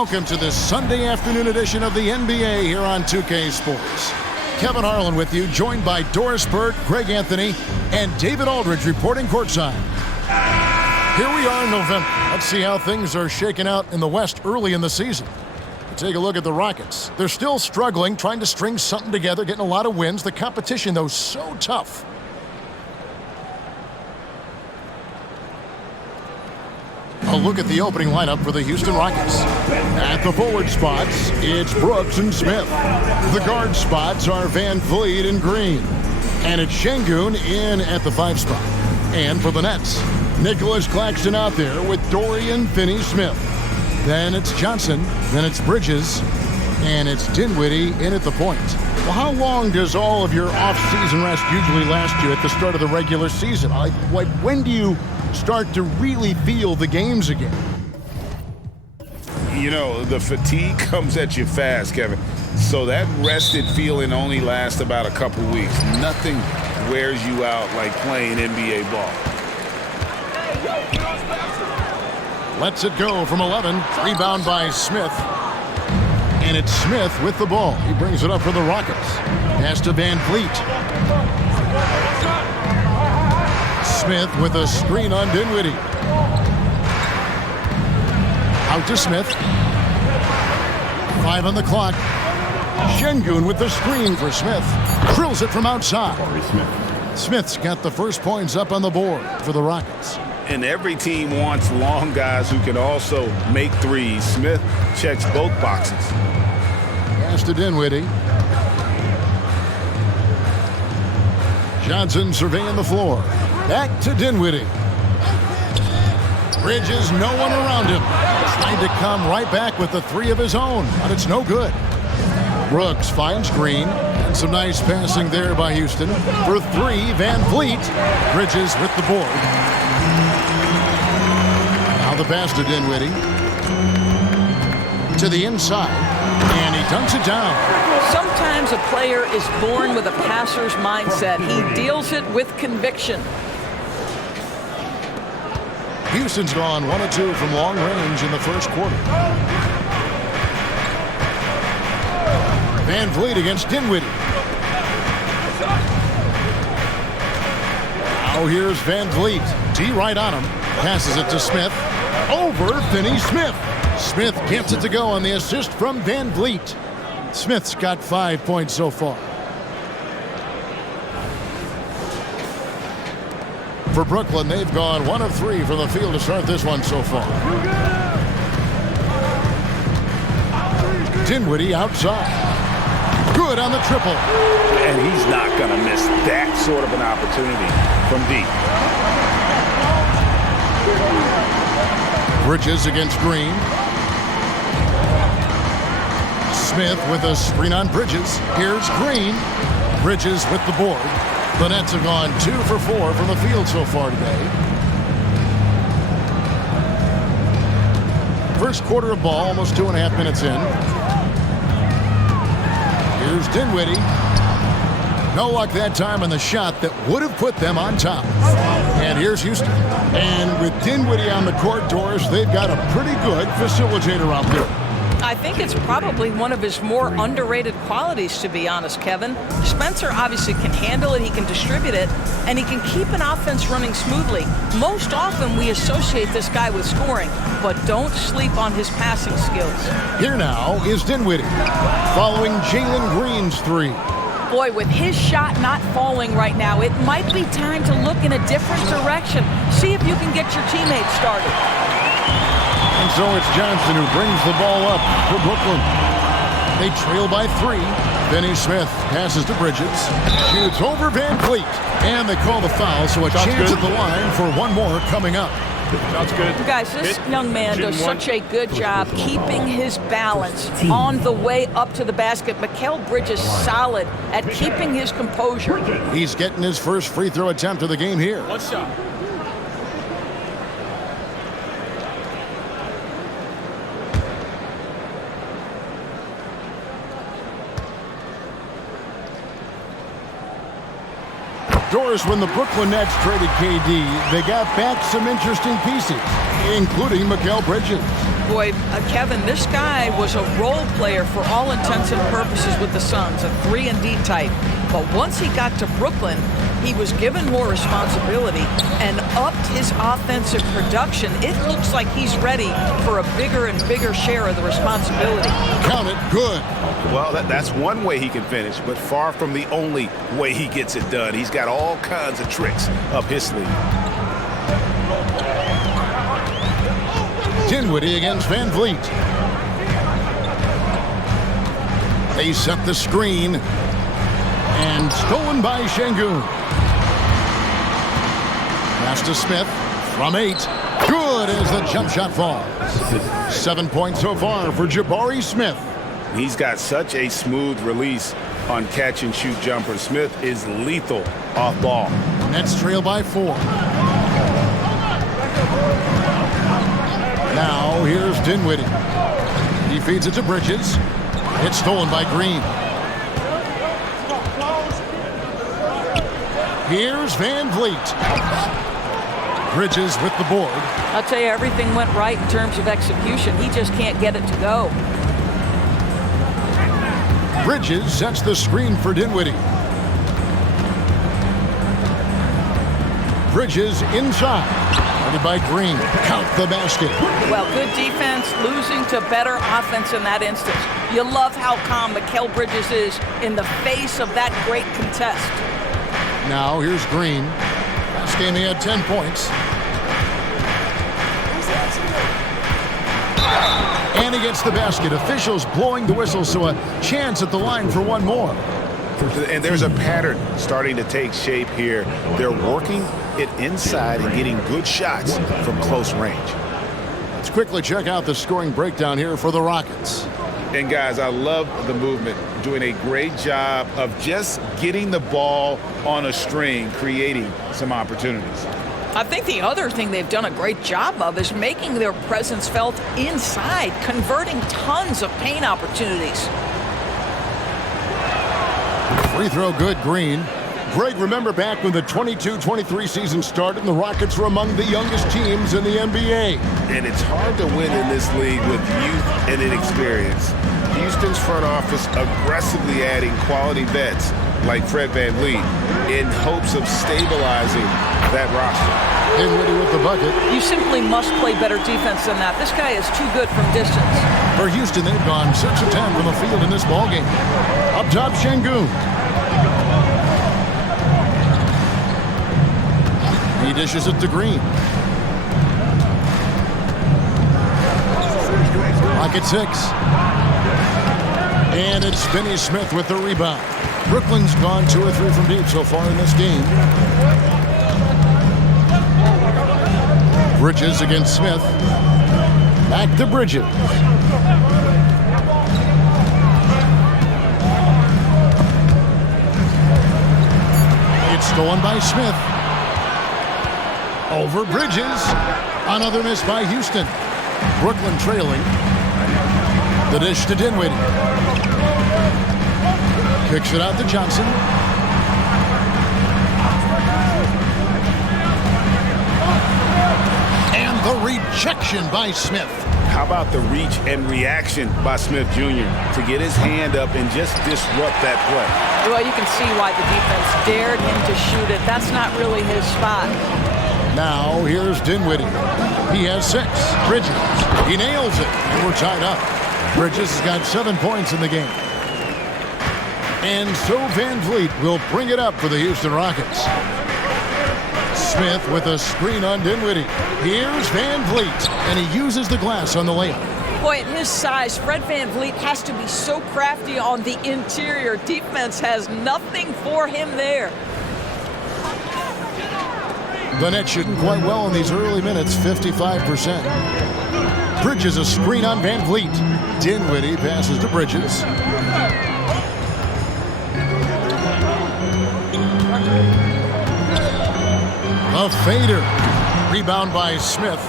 Welcome to this Sunday afternoon edition of the NBA here on 2K Sports. Kevin Harlan with you, joined by Doris Burke, Greg Anthony, and David Aldridge reporting courtside. Here we are in November. Let's see how things are shaking out in the West early in the season. Take a look at the Rockets. They're still struggling, trying to string something together, getting a lot of wins. The competition, though, so tough. A look at the opening lineup for the Houston Rockets. At the forward spots, it's Brooks and Smith. The guard spots are Van Vliet and Green. And it's Şengün in at the 5 spot. And for the Nets, Nicholas Claxton out there with Dorian Finney-Smith. Then it's Johnson, then it's Bridges, and it's Dinwiddie in at the point. Well, how long does all of your off-season rest usually last you at the start of the regular season? Like when do you start to really feel the games again? You know, the fatigue comes at you fast, Kevin. So that rested feeling only lasts about a couple weeks. Nothing wears you out like playing NBA ball. Lets it go from 11. Rebound by Smith. And it's Smith with the ball. He brings it up for the Rockets. Pass to Van Vliet. Smith with a screen on Dinwiddie. Out to Smith. 5 on the clock. Şengün with the screen for Smith. Drills it from outside. Smith's got the first points up on the board for the Rockets. And every team wants long guys who can also make threes. Smith checks both boxes. Pass to Dinwiddie. Johnson surveying the floor. Back to Dinwiddie. Bridges, no one around him. Trying to come right back with the 3 of his own, but it's no good. Brooks finds Green. And some nice passing there by Houston. For 3, Van Vliet. Bridges with the board. Now the pass to Dinwiddie. To the inside. And he dunks it down. Sometimes a player is born with a passer's mindset. He deals it with conviction. Houston's gone 1 of 2 from long range in the first quarter. Van Vliet against Dinwiddie. Now here's Van Vliet. D right on him. Passes it to Smith. Over Finney-Smith. Smith gets it to go on the assist from Van Vliet. Smith's got 5 points so far. For Brooklyn, they've gone 1 of 3 from the field to start this one so far. Dinwiddie outside. Good on the triple. And he's not going to miss that sort of an opportunity from deep. Bridges against Green. Smith with a screen on Bridges. Here's Green. Bridges with the board. The Nets have gone 2 for 4 from the field so far today. First quarter of ball, almost 2.5 minutes in. Here's Dinwiddie. No luck that time on the shot that would have put them on top. And here's Houston. And with Dinwiddie on the court, Doris, they've got a pretty good facilitator out there. I think it's probably one of his more underrated qualities, to be honest, Kevin. Spencer obviously can handle it, he can distribute it, and he can keep an offense running smoothly. Most often we associate this guy with scoring, but don't sleep on his passing skills. Here now is Dinwiddie, following Jalen Green's 3. Boy, with his shot not falling right now, it might be time to look in a different direction. See if you can get your teammates started. And so it's Johnson who brings the ball up for Brooklyn. They trail by 3. Finney-Smith passes to Bridges. Shoots over Van Vliet. And they call the foul, so a chance at the line for one more coming up. Sounds good. Guys, this young man does such a good job keeping his balance on the way up to the basket. Mikal Bridges solid at keeping his composure. He's getting his first free throw attempt of the game here. One shot. Doris, when the Brooklyn Nets traded KD, they got back some interesting pieces, including Mikal Bridges. Boy, Kevin, this guy was a role player for all intents and purposes with the Suns, a 3-and-D type. But once he got to Brooklyn, he was given more responsibility and upped his offensive production. It looks like he's ready for a bigger and bigger share of the responsibility. Count it, good. Well, that's one way he can finish, but far from the only way he gets it done. He's got all kinds of tricks up his sleeve. Dinwiddie against Van Vliet. They set the screen. And stolen by Şengün. Pass to Smith from 8. Good as the jump shot falls. 7 points so far for Jabari Smith. He's got such a smooth release on catch-and-shoot jumper. Smith is lethal off ball. Nets trail by 4. Now here's Dinwiddie. He feeds it to Bridges. It's stolen by Green. Here's Van Vliet. Bridges with the board. I'll tell you, everything went right in terms of execution. He just can't get it to go. Bridges sets the screen for Dinwiddie. Bridges inside. Guarded by Green. Count the basket. Well, good defense, losing to better offense in that instance. You love how calm Mikal Bridges is in the face of that great contest. Now here's Green. Last game he had 10 points. And he gets the basket. Officials blowing the whistle, so a chance at the line for one more. And there's a pattern starting to take shape here. They're working it inside and getting good shots from close range. Let's quickly check out the scoring breakdown here for the Rockets. And guys, I love the movement, doing a great job of just getting the ball on a string, creating some opportunities. I think the other thing they've done a great job of is making their presence felt inside, converting tons of paint opportunities. Free throw good, Green. Greg, remember back when the 22-23 season started and the Rockets were among the youngest teams in the NBA. And it's hard to win in this league with youth and inexperience. Houston's front office aggressively adding quality vets like Fred VanVleet in hopes of stabilizing that roster. Dinwiddie with the bucket. You simply must play better defense than that. This guy is too good from distance. For Houston, they've gone 6 of 10 from the field in this ballgame. Up top, Şengün. He dishes it to Green. Rocket 6. And it's Finney Smith with the rebound. Brooklyn's gone 2 or 3 from deep so far in this game. Bridges against Smith. Back to Bridges. It's stolen by Smith. Over Bridges. Another miss by Houston. Brooklyn trailing. The dish to Dinwiddie. Kicks it out to Johnson. And the rejection by Smith. How about the reach and reaction by Smith Jr. to get his hand up and just disrupt that play? Well, you can see why the defense dared him to shoot it. That's not really his spot. Now here's Dinwiddie. He has 6. Bridges. He nails it. And we're tied up. Bridges has got 7 points in the game. And so Van Vliet will bring it up for the Houston Rockets. Smith with a screen on Dinwiddie. Here's Van Vliet, and he uses the glass on the layup. Boy, at his size, Fred VanVleet has to be so crafty on the interior. Defense has nothing for him there. The Nets shooting quite well in these early minutes, 55%. Bridges a screen on Van Vliet. Dinwiddie passes to Bridges. A fader. Rebound by Smith.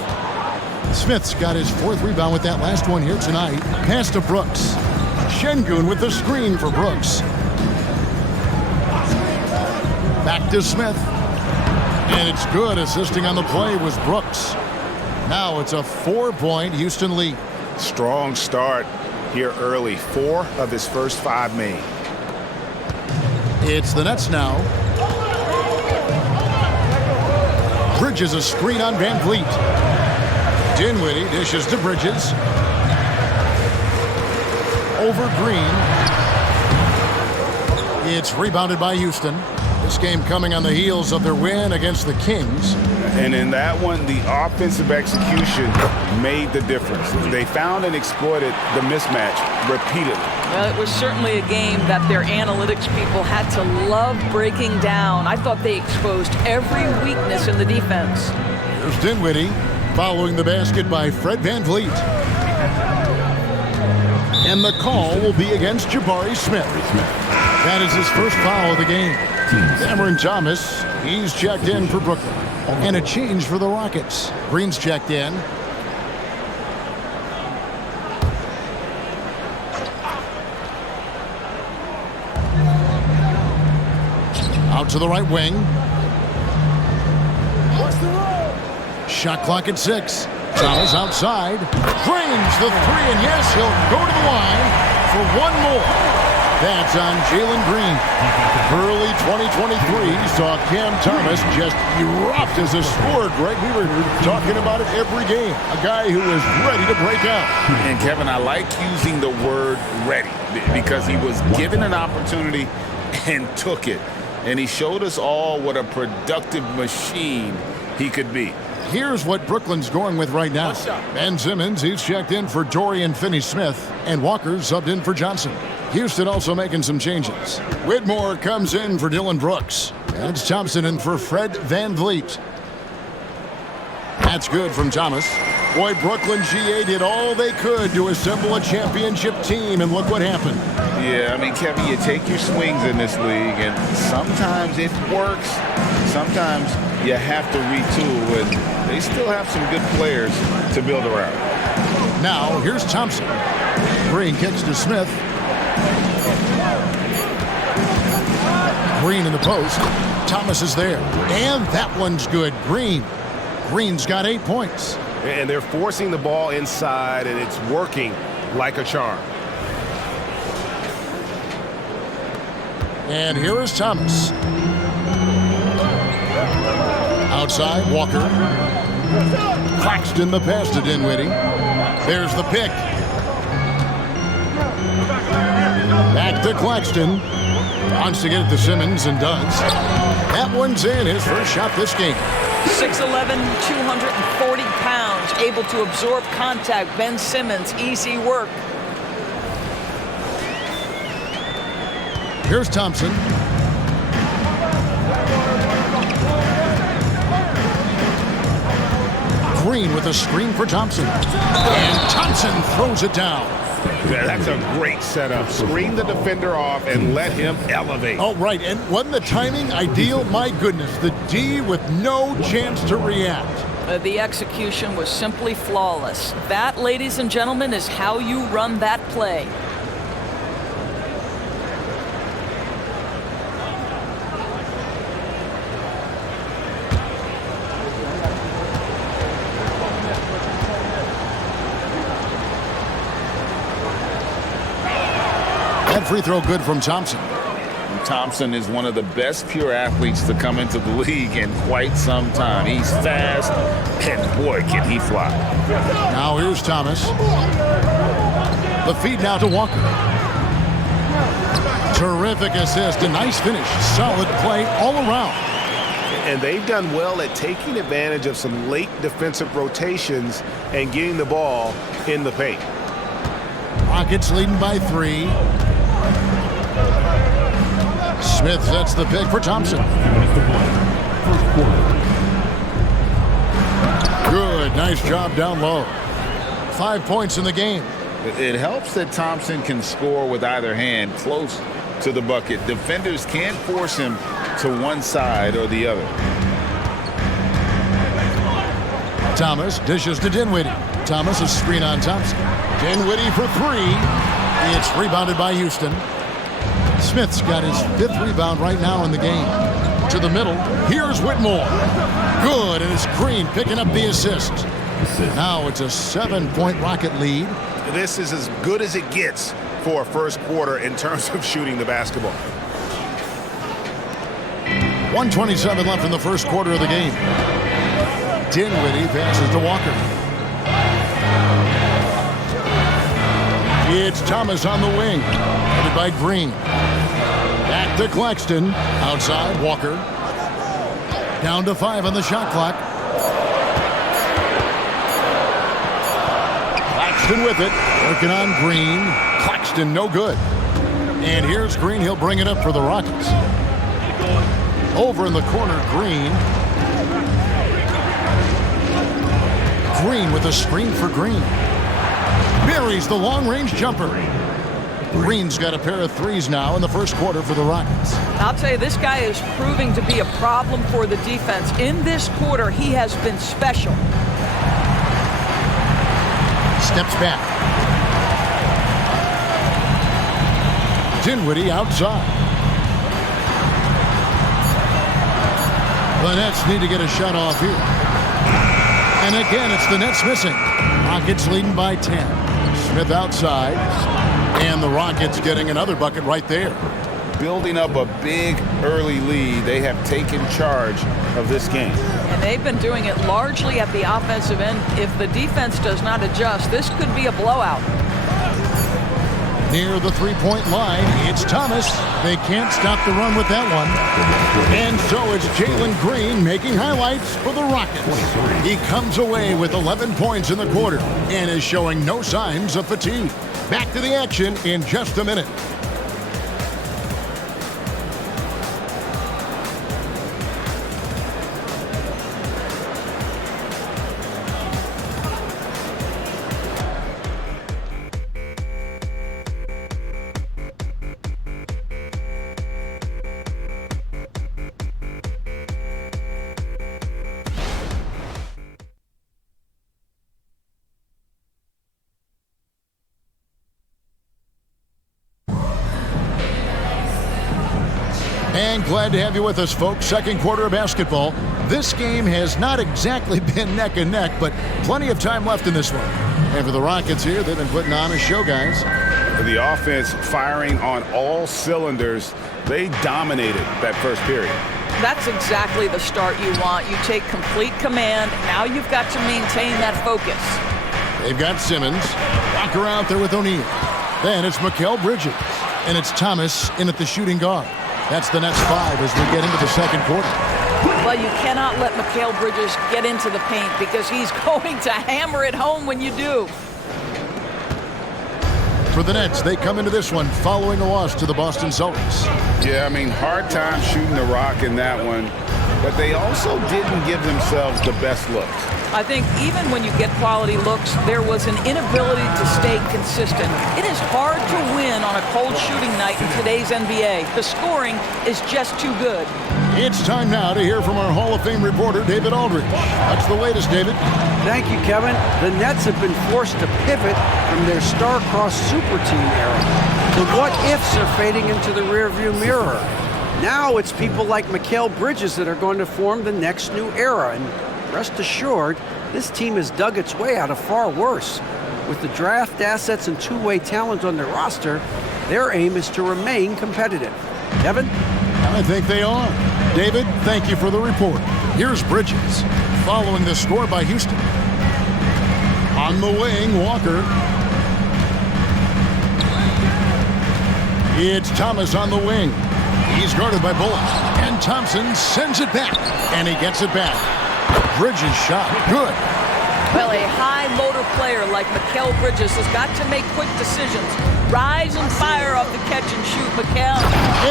Smith's got his 4th rebound with that last one here tonight. Pass to Brooks. Şengün with the screen for Brooks. Back to Smith. And it's good. Assisting on the play was Brooks. Now it's a 4-point Houston lead. Strong start here early. 4 of his first 5 made. It's the Nets now. Bridges a screen on Van Vliet. Dinwiddie dishes to Bridges. Over Green. It's rebounded by Houston. This game coming on the heels of their win against the Kings. And in that one, the offensive execution made the difference. They found and exploited the mismatch repeatedly. Well, it was certainly a game that their analytics people had to love breaking down. I thought they exposed every weakness in the defense. Here's Dinwiddie following the basket by Fred Van Vliet. And the call will be against Jabari Smith. That is his first foul of the game. Cameron Thomas, he's checked in for Brooklyn. And a change for the Rockets. Green's checked in. Out to the right wing. Shot clock at 6. Thomas outside. Drains the 3, and yes, he'll go to the line for one more. That's on Jalen Green. Early 2023 saw Cam Thomas just erupt as a scorer, Greg. We were talking about it every game. A guy who is ready to break out. And Kevin, I like using the word ready because he was given an opportunity and took it. And he showed us all what a productive machine he could be. Here's what Brooklyn's going with right now. Ben Simmons, he's checked in for Dorian Finney-Smith, and Walker subbed in for Johnson. Houston also making some changes. Whitmore comes in for Dylan Brooks. That's Thompson in for Fred Van Vliet. That's good from Thomas. Boy, Brooklyn GA did all they could to assemble a championship team, and look what happened. Yeah, I mean, Kevin, you take your swings in this league, and sometimes it works. Sometimes you have to retool, and they still have some good players to build around. Now, here's Thompson. Green kicks to Smith. Green in the post. Thomas is there. And that one's good. Green's got 8 points. And they're forcing the ball inside, and it's working like a charm. And here is Thomas. Outside, Walker. Claxton the pass to Dinwiddie. There's the pick. Back to Claxton. Wants to get it to Simmons and does. That one's in, his first shot this game. 6'11", 240 pounds, able to absorb contact. Ben Simmons, easy work. Here's Thompson. Green with a screen for Thompson. And Thompson throws it down. Yeah, that's a great setup. Screen the defender off and let him elevate. Oh, right. And wasn't the timing ideal? My goodness. The D with no chance to react. The execution was simply flawless. That, ladies and gentlemen, is how you run that play. That free throw good from Thompson. Thompson is one of the best pure athletes to come into the league in quite some time. He's fast, and boy, can he fly. Now here's Thomas. The feed now to Walker. Terrific assist, a nice finish. Solid play all around. And they've done well at taking advantage of some late defensive rotations and getting the ball in the paint. Rockets leading by 3. Smith sets the pick for Thompson. Good, nice job down low. 5 points in the game. It helps that Thompson can score with either hand close to the bucket. Defenders can't force him to one side or the other. Thomas dishes to Dinwiddie. Thomas a screen on Thompson. Dinwiddie for 3. It's rebounded by Houston. Smith's got his 5th rebound right now in the game. To the middle. Here's Whitmore. Good, and it's Green picking up the assist. Now it's a 7-point Rocket lead. this is as good as it gets for a first quarter in terms of shooting the basketball. 1:27 left in the first quarter of the game. Dinwiddie passes to Walker. It's Thomas on the wing, headed by Green. Back to Claxton. Outside, Walker. Down to 5 on the shot clock. Claxton with it. Working on Green. Claxton no good. And here's Green. He'll bring it up for the Rockets. Over in the corner, Green. Green with a screen for Green. Buries the long-range jumper. Green's got a pair of threes now in the first quarter for the Rockets. I'll tell you, this guy is proving to be a problem for the defense. In this quarter, he has been special. Steps back. Dinwiddie outside. The Nets need to get a shot off here. And again, it's the Nets missing. Rockets leading by 10. Smith outside. And the Rockets getting another bucket right there. Building up a big early lead, they have taken charge of this game. And they've been doing it largely at the offensive end. If the defense does not adjust, this could be a blowout. Near the three-point line, it's Thomas. They can't stop the run with that one. And so it's Jalen Green making highlights for the Rockets. He comes away with 11 points in the quarter and is showing no signs of fatigue. Back to the action in just a minute. And glad to have you with us, folks. Second quarter of basketball. This game has not exactly been neck and neck, but plenty of time left in this one. And for the Rockets here, they've been putting on a show, guys. The offense firing on all cylinders. They dominated that first period. That's exactly the start you want. You take complete command. Now you've got to maintain that focus. They've got Simmons. Walker out there with O'Neal. Then it's Mikal Bridges. And it's Thomas in at the shooting guard. That's the Nets 5 as we get into the second quarter. Well, you cannot let Mikal Bridges get into the paint because he's going to hammer it home when you do. For the Nets, they come into this one following a loss to the Boston Celtics. Yeah, I mean, hard time shooting the rock in that one, but they also didn't give themselves the best looks. I think even when you get quality looks, there was an inability to stay consistent. It is hard to win on a cold shooting night in today's NBA. The scoring is just too good. It's time now to hear from our Hall of Fame reporter, David Aldridge. What's the latest, David? Thank you, Kevin. The Nets have been forced to pivot from their star-crossed super team era. The what-ifs are fading into the rearview mirror. Now it's people like Mikal Bridges that are going to form the next new era. And rest assured, this team has dug its way out of far worse. With the draft assets and two-way talent on their roster, their aim is to remain competitive. Kevin? I think they are. David, thank you for the report. Here's Bridges, following the score by Houston. On the wing, Walker. It's Thomas on the wing. He's guarded by Bullock. And Thompson sends it back. And he gets it back. Bridges shot. Good. Well, a high motor player like Mikal Bridges has got to make quick decisions. Rise and fire off the catch and shoot, Mikal.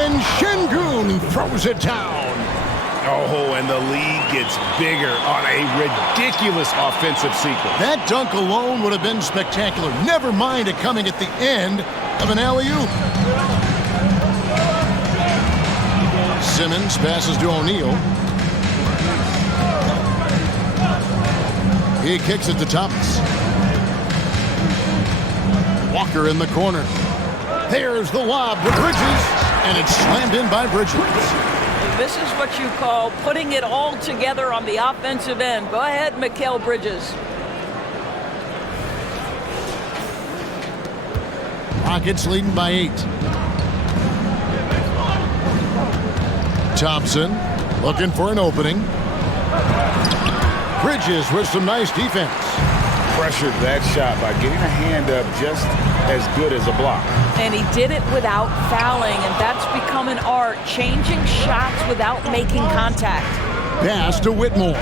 And Şengün throws it down. Oh, and the lead gets bigger on a ridiculous offensive sequence. That dunk alone would have been spectacular. Never mind it coming at the end of an alley-oop. Simmons passes to O'Neal. He kicks it to Thomas. Walker in the corner. There's the lob to Bridges, and it's slammed in by Bridges. This is what you call putting it all together on the offensive end. Go ahead, Mikal Bridges. Rockets leading by 8. Thompson looking for an opening. Bridges with some nice defense. Pressured that shot by getting a hand up just as good as a block. And he did it without fouling, and that's become an art, changing shots without making contact. Pass to Whitmore.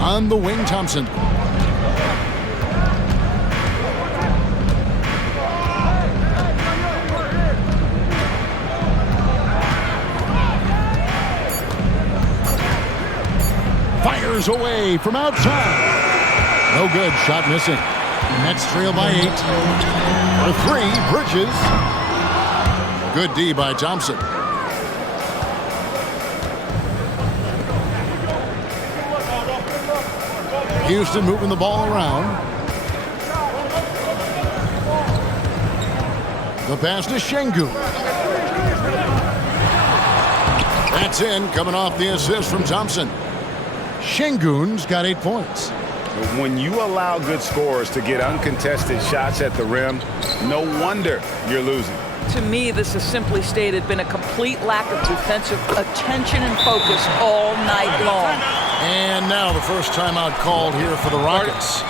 On the wing, Thompson. Fires away from outside. No good. Shot missing. Nets trail by 8. For 3, Bridges. Good D by Thompson. Houston moving the ball around. The pass to Şengün. That's in, coming off the assist from Thompson. Şengün's got 8 points. When you allow good scorers to get uncontested shots at the rim, no wonder you're losing. To me, this has simply stated been a complete lack of defensive attention and focus all night long. And now the first timeout called here for the Rockets.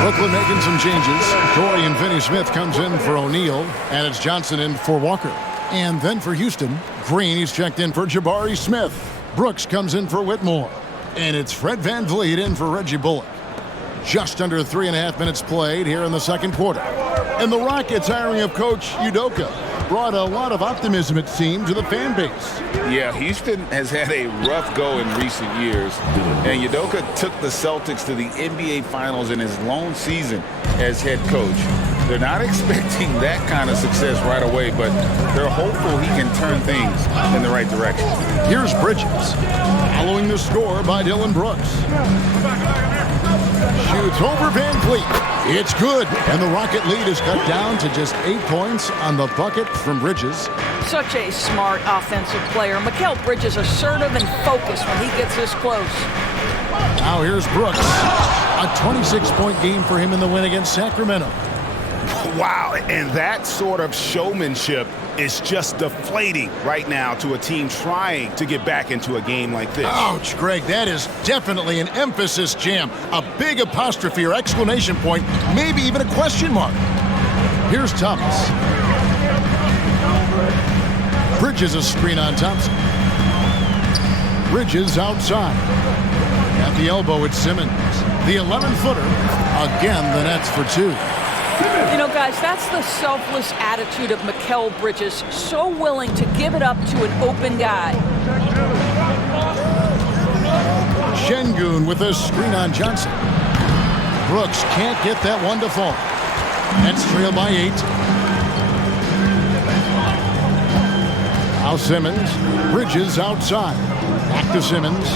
Brooklyn making some changes. Dorian Finney-Smith comes in for O'Neal, and it's Johnson in for Walker. And then for Houston, Green, he's checked in for Jabari Smith. Brooks comes in for Whitmore. And it's Fred VanVleet in for Reggie Bullock. Just under 3.5 minutes played here in the second quarter. And the Rockets hiring of Coach Udoka brought a lot of optimism, it seemed, to the fan base. Yeah, Houston has had a rough go in recent years, and Udoka took the Celtics to the NBA Finals in his lone season as head coach. They're not expecting that kind of success right away, but they're hopeful he can turn things in the right direction. Here's Bridges, following the score by Dylan Brooks. Shoots over VanVleet. It's good, and the Rocket lead is cut down to just 8 points on the bucket from Bridges. Such a smart offensive player. Mikal Bridges assertive and focused when he gets this close. Now here's Brooks. A 26-point game for him in the win against Sacramento. Wow, and that sort of showmanship is just deflating right now to a team trying to get back into a game like this. Ouch, Greg, that is definitely an emphasis jam. A big apostrophe or exclamation point, maybe even a question mark. Here's Thomas. Bridges a screen on Thompson. Bridges outside. At the elbow, it's Simmons. The 11-footer. Again, the Nets for 2. You know, guys, that's the selfless attitude of Mikal Bridges, so willing to give it up to an open guy. Şengün with a screen on Johnson. Brooks can't get that one to fall. Nets trail by 8. Now Simmons. Bridges outside. Back to Simmons.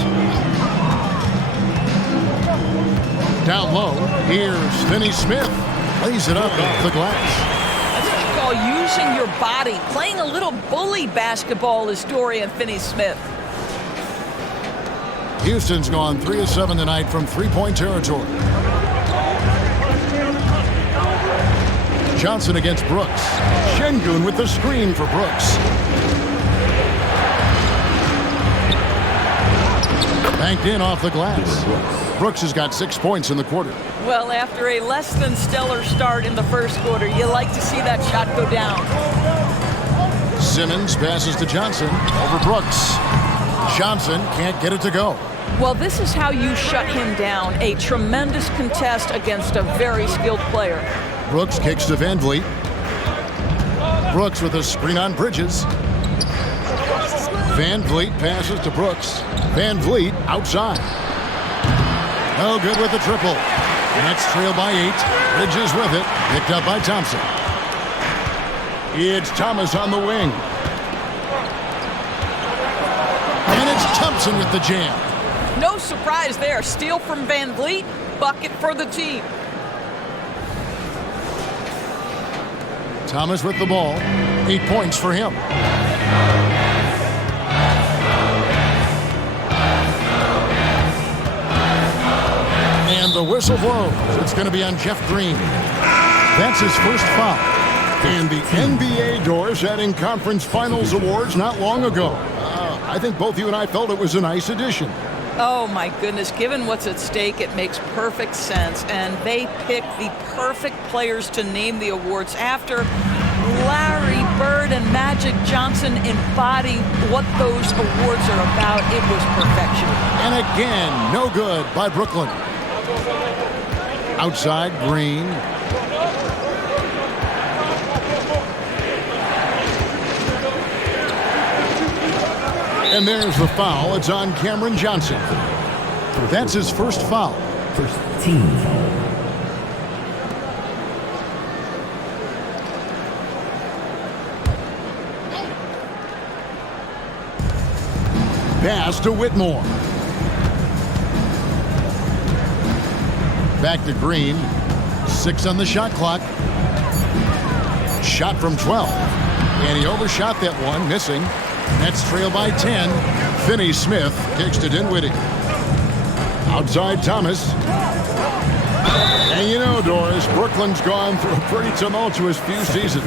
Down low. Here's Finney-Smith. Lays it up off the glass. That's what you call using your body. Playing a little bully basketball is Dorian Finney-Smith. Houston's gone 3 of 7 tonight from three-point territory. Johnson against Brooks. Şengün with the screen for Brooks. Banked in off the glass. Brooks has got 6 points in the quarter. Well, after a less than stellar start in the first quarter, you like to see that shot go down. Simmons passes to Johnson over Brooks. Johnson can't get it to go. Well, this is how you shut him down. A tremendous contest against a very skilled player. Brooks kicks to Van Vliet. Brooks with a screen on Bridges. Van Vliet passes to Brooks. Van Vliet outside. No good with the triple. Nets trail by 8. Bridges with it. Picked up by Thompson. It's Thomas on the wing. And it's Thompson with the jam. No surprise there. Steal from Van Vliet. Bucket for the team. Thomas with the ball. 8 points for him. And the whistle blows. It's going to be on Jeff Green. That's his first foul. And the NBA doors adding conference finals awards not long ago. I think both you and I felt it was a nice addition. Oh my goodness, given what's at stake, it makes perfect sense. And they picked the perfect players to name the awards after. Larry Bird and Magic Johnson embody what those awards are about. It was perfection. And again, no good by Brooklyn. Outside, Green. And there's the foul. It's on Cameron Johnson. That's his first foul. First team foul. Pass to Whitmore. Back to Green. 6 on the shot clock. Shot from 12. And he overshot that one, missing. Nets trail by 10. Finney-Smith kicks to Dinwiddie. Outside Thomas. And you know, Doris, Brooklyn's gone through a pretty tumultuous few seasons.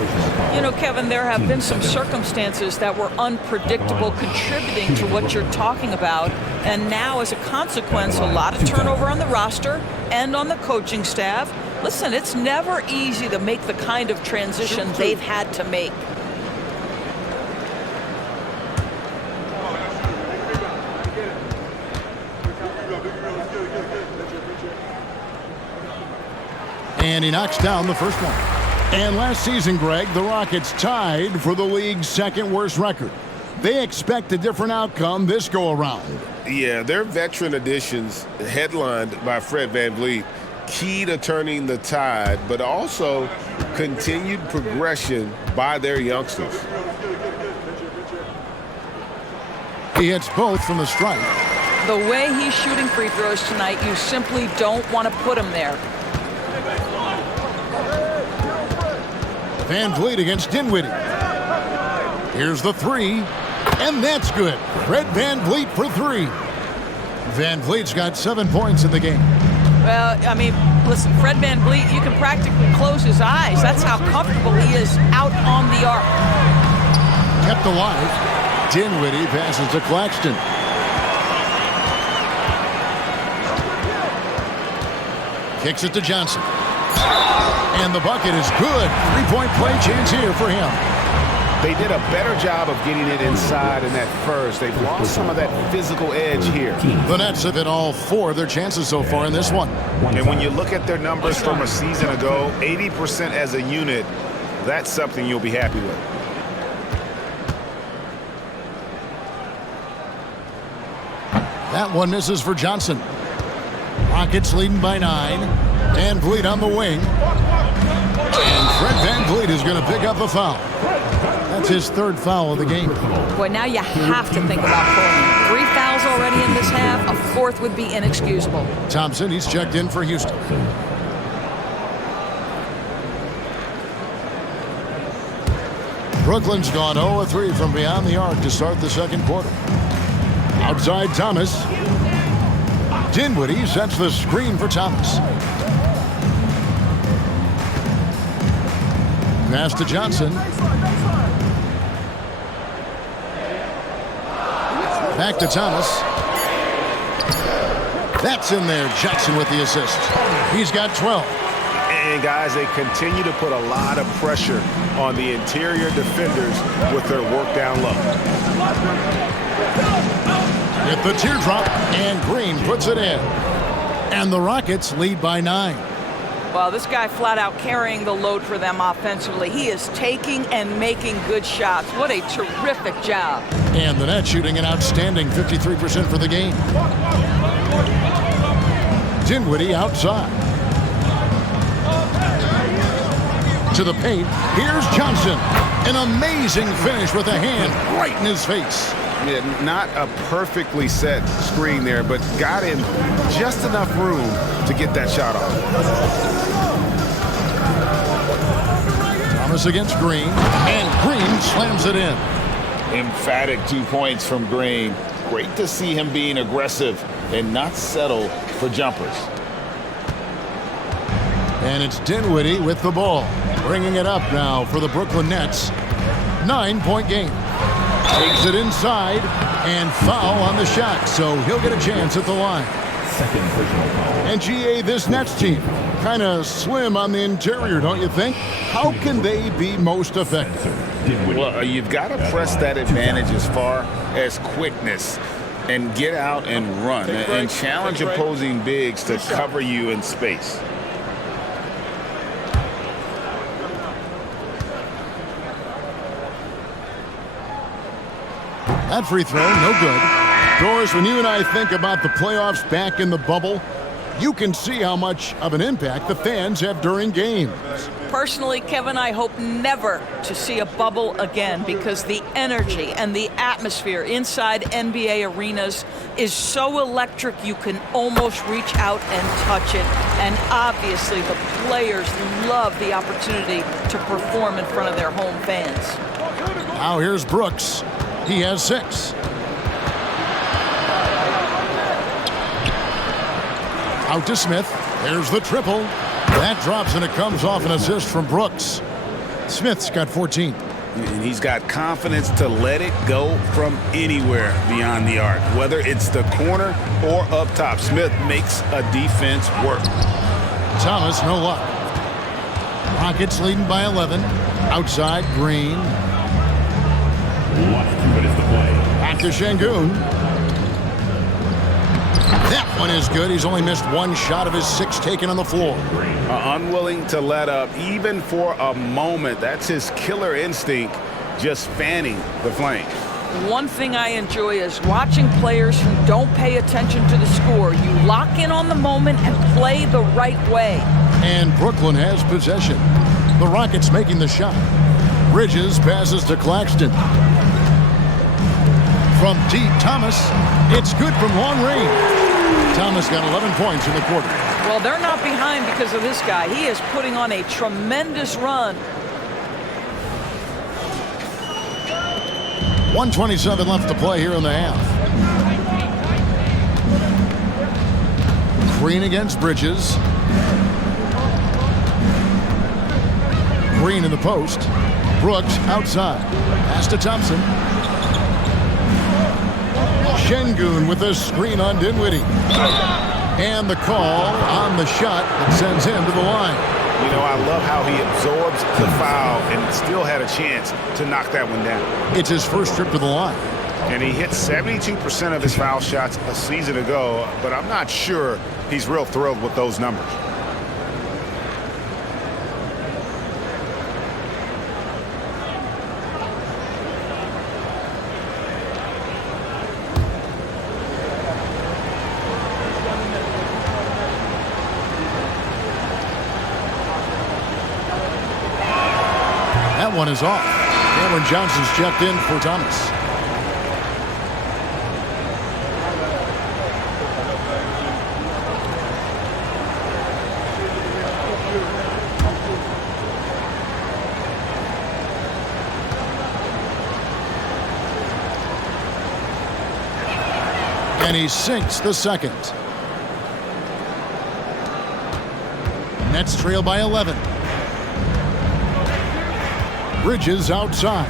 You know, Kevin, there have been some circumstances that were unpredictable contributing to what you're talking about. And now, as a consequence, a lot of turnover on the roster and on the coaching staff. Listen, it's never easy to make the kind of transition they've had to make. And he knocks down the first one. And last season, Greg, the Rockets tied for the league's second worst record. They expect a different outcome this go-around. Yeah, their veteran additions, headlined by Fred VanVleet, key to turning the tide, but also continued progression by their youngsters. He hits both from the stripe. The way he's shooting free throws tonight, you simply don't want to put him there. Van Vliet against Dinwiddie. Here's the 3, and that's good. Fred VanVleet for 3. Van Vliet's got 7 points in the game. Well, I mean, listen, Fred VanVleet, you can practically close his eyes. That's how comfortable he is out on the arc. Kept alive. Dinwiddie passes to Claxton. Kicks it to Johnson. And the bucket is good. 3-point play chance here for him. They did a better job of getting it inside in that first. They've lost some of that physical edge here. The Nets have hit all 4 of their chances so far in this one. And when you look at their numbers from a season ago, 80% as a unit, that's something you'll be happy with. That one misses for Johnson. Rockets leading by 9. Van Vliet on the wing. And Fred VanVleet is going to pick up a foul. That's his 3rd foul of the game. Boy, now you have to think about pulling him. 3 fouls already in this half. A 4th would be inexcusable. Thompson, he's checked in for Houston. Brooklyn's gone 0-3 from beyond the arc to start the second quarter. Outside Thomas. Dinwiddie sets the screen for Thomas. Pass to Johnson. Back to Thomas. That's in there. Johnson with the assist. He's got 12. And guys, they continue to put a lot of pressure on the interior defenders with their work down low. With the teardrop, and Green puts it in. And the Rockets lead by 9. Well, this guy flat out carrying the load for them offensively. He is taking and making good shots. What a terrific job. And the net shooting an outstanding 53% for the game. Dinwiddie outside. To the paint. Here's Johnson. An amazing finish with a hand right in his face. Yeah, not a perfectly set screen there, but got in just enough room to get that shot off. Thomas against Green, and Green slams it in. Emphatic 2 points from Green. Great to see him being aggressive and not settle for jumpers. And it's Dinwiddie with the ball. Bringing it up now for the Brooklyn Nets. 9-point game. Takes it inside and foul on the shot, so he'll get a chance at the line. Second personal foul. And GA, this Nets team, kind of slim on the interior, don't you think? How can they be most effective? Well, you've got to press that advantage as far as quickness and get out and run and challenge opposing bigs to cover you in space. That free throw, no good. Doris, when you and I think about the playoffs back in the bubble, you can see how much of an impact the fans have during games. Personally, Kevin, I hope never to see a bubble again because the energy and the atmosphere inside NBA arenas is so electric you can almost reach out and touch it. And obviously the players love the opportunity to perform in front of their home fans. Now here's Brooks. He has 6. Out to Smith. There's the triple. That drops and it comes off an assist from Brooks. Smith's got 14. And he's got confidence to let it go from anywhere beyond the arc, whether it's the corner or up top. Smith makes a defense work. Thomas, no luck. Rockets leading by 11. Outside, Green. Back to Şengün. That one is good. He's only missed 1 shot of his 6 taken on the floor. Unwilling to let up even for a moment. That's his killer instinct, just fanning the flame. One thing I enjoy is watching players who don't pay attention to the score. You lock in on the moment and play the right way. And Brooklyn has possession. The Rockets making the shot. Bridges passes to Claxton. From deep, Thomas. It's good from long range. Thomas got 11 points in the quarter. Well, they're not behind because of this guy. He is putting on a tremendous run. 1:27 left to play here in the half. Green against Bridges. Green in the post. Brooks outside. Pass to Thompson. Şengün with a screen on Dinwiddie. And the call on the shot that sends him to the line. You know, I love how he absorbs the foul and still had a chance to knock that one down. It's his first trip to the line. And he hit 72% of his foul shots a season ago, but I'm not sure he's real thrilled with those numbers. That one is off. Cameron Johnson's checked in for Thomas. And he sinks the second. Nets trail by 11. Bridges outside.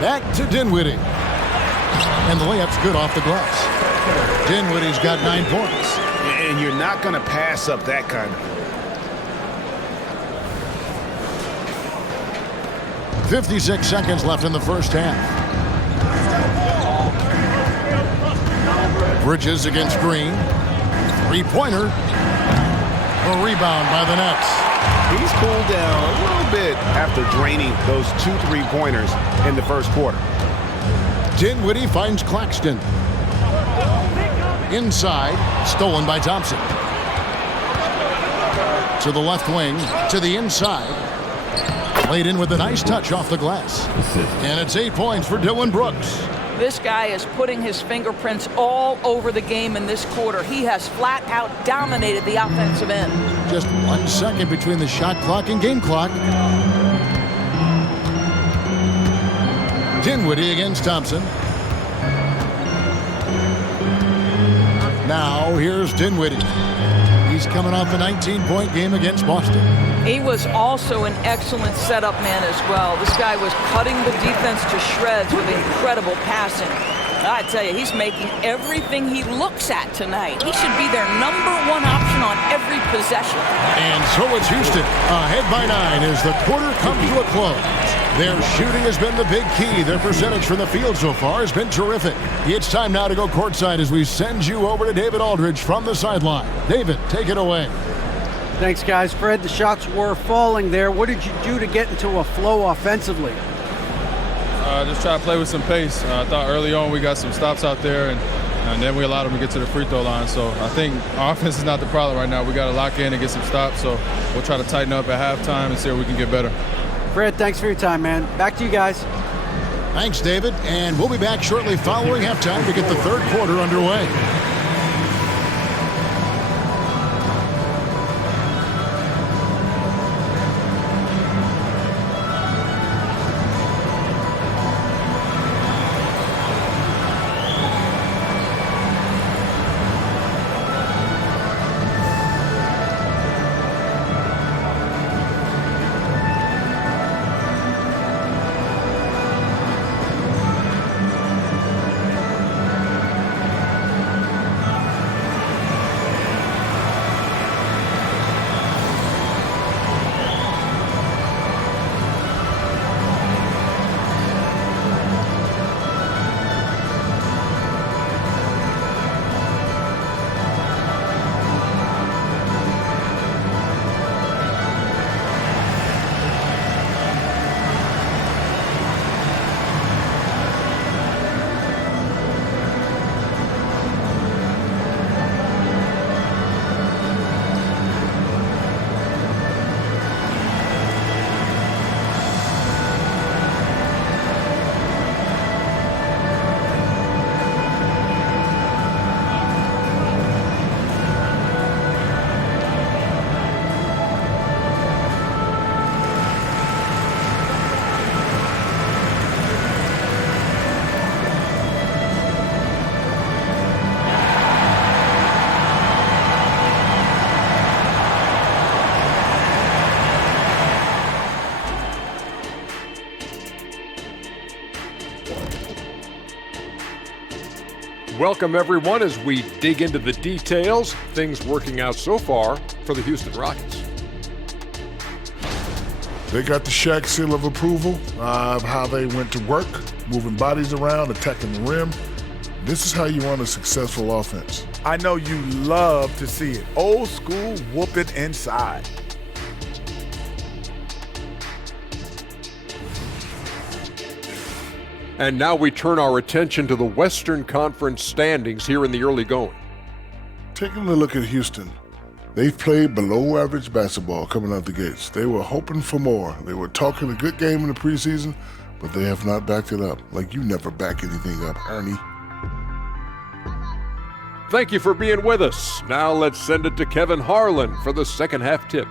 Back to Dinwiddie. And the layup's good off the glass. Dinwiddie's got 9 points. And you're not going to pass up that kind of. 56 seconds left in the first half. Bridges against Green. 3-pointer. A rebound by the Nets. He's cooled down a little bit after draining those 2 3-pointers in the first quarter. Dinwiddie finds Claxton. Inside, stolen by Thompson. To the left wing, to the inside. Played in with a nice touch off the glass. And it's 8 points for Dylan Brooks. This guy is putting his fingerprints all over the game in this quarter. He has flat out dominated the offensive end. Just 1 second between the shot clock and game clock. Dinwiddie against Thompson. Now here's Dinwiddie. He's coming off a 19-point game against Boston. He was also an excellent setup man as well. This guy was cutting the defense to shreds with incredible passing. I tell you, he's making everything he looks at tonight. He should be their #1 option on every possession. And so it's Houston, ahead by 9 as the quarter comes to a close. Their shooting has been the big key. Their percentage from the field so far has been terrific. It's time now to go courtside as we send you over to David Aldridge from the sideline. David, take it away. Thanks, guys. Fred, the shots were falling there. What did you do to get into a flow offensively? Just try to play with some pace. I thought early on we got some stops out there, and then we allowed them to get to the free throw line. So I think our offense is not the problem right now. We got to lock in and get some stops. So we'll try to tighten up at halftime and see if we can get better. Fred, thanks for your time, man. Back to you guys. Thanks, David. And we'll be back shortly following halftime to get the third quarter underway. Welcome, everyone, as we dig into the details. Things working out so far for the Houston Rockets. They got the Shaq seal of approval of how they went to work, moving bodies around, attacking the rim. This is how you run a successful offense. I know you love to see it. Old school, whoop it inside. And now we turn our attention to the Western Conference standings here in the early going. Taking a look at Houston, they've played below average basketball coming out the gates. They were hoping for more. They were talking a good game in the preseason, but they have not backed it up. Like you never back anything up, Ernie. Thank you for being with us. Now let's send it to Kevin Harlan for the second half tip.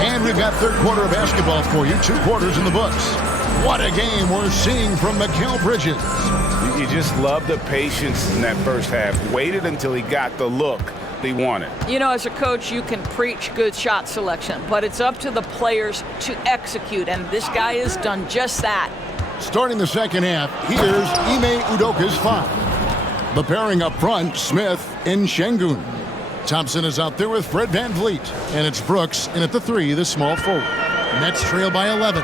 And we've got third quarter of basketball for you. 2 quarters in the books. What a game we're seeing from Mikal Bridges. You just love the patience in that first half. Waited until he got the look he wanted. You know, as a coach, you can preach good shot selection, but it's up to the players to execute, and this guy has done just that. Starting the second half, here's Ime Udoka's foul. The pairing up front, Smith and Şengün. Thompson is out there with Fred VanVleet, and it's Brooks in at the 3, the small forward. Nets trail by 11.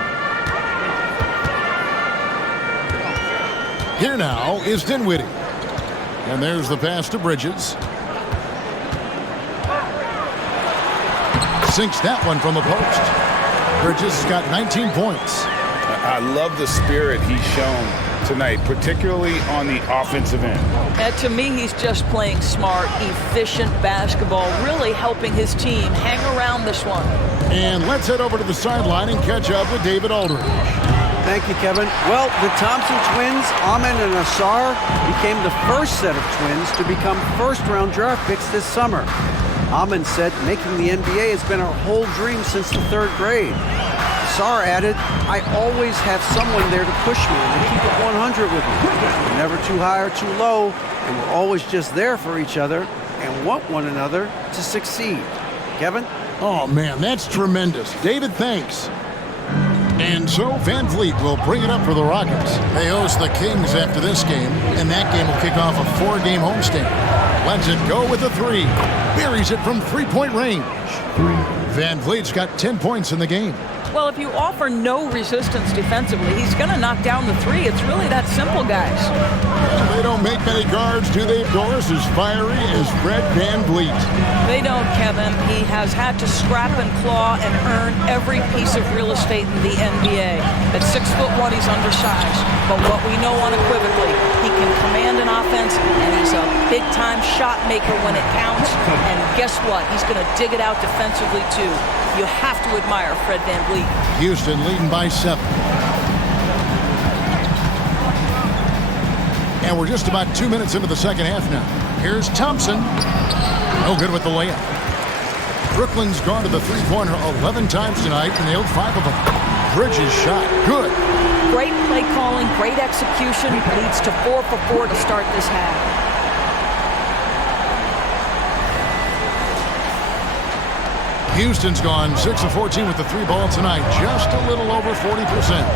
Here now is Dinwiddie. And there's the pass to Bridges. Sinks that one from the post. Bridges has got 19 points. I love the spirit he's shown tonight, particularly on the offensive end. And to me, he's just playing smart, efficient basketball, really helping his team hang around this one. And let's head over to the sideline and catch up with David Aldridge. Thank you, Kevin. Well, the Thompson twins, Amen and Asar, became the first set of twins to become first-round draft picks this summer. Amen said making the NBA has been our whole dream since the 3rd grade. Asar added, I always have someone there to push me and to keep it 100 with me. We're never too high or too low, and we're always just there for each other and want one another to succeed. Kevin? Oh, man, that's tremendous. David, thanks. And so VanVleet will bring it up for the Rockets. They host the Kings after this game, and that game will kick off a 4-game homestand. Lets it go with a 3. Buries it from 3-point range. VanVleet's got 10 points in the game. Well, if you offer no resistance defensively, he's going to knock down the 3. It's really that simple, guys. Well, they don't make many guards, do they, Doris, as fiery as Fred VanVleet? They don't, Kevin. He has had to scrap and claw and earn every piece of real estate in the NBA. At 6'1", he's undersized. But what we know unequivocally, he can command an offense, and he's a big-time shot maker when it counts. And guess what? He's going to dig it out defensively, too. You have to admire Fred VanVleet. Houston leading by 7. And we're just about 2 minutes into the second half now. Here's Thompson. No good with the layup. Brooklyn's gone to the three-pointer 11 times tonight and nailed 5 of them. Bridges shot. Good. Great play calling, great execution. Leads to 4 for 4 to start this half. Houston's gone 6 of 14 with the 3-ball tonight. Just a little over 40%.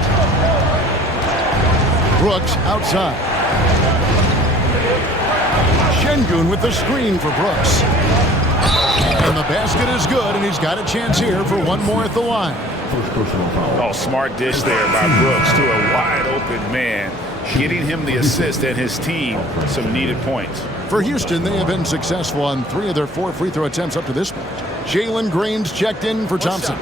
Brooks outside. Şengün with the screen for Brooks. And the basket is good, and he's got a chance here for one more at the line. Oh, smart dish there by Brooks to a wide-open man, getting him the assist and his team some needed points. For Houston, they have been successful on 3 of their 4 free throw attempts up to this point. Jalen Green's checked in for Thompson.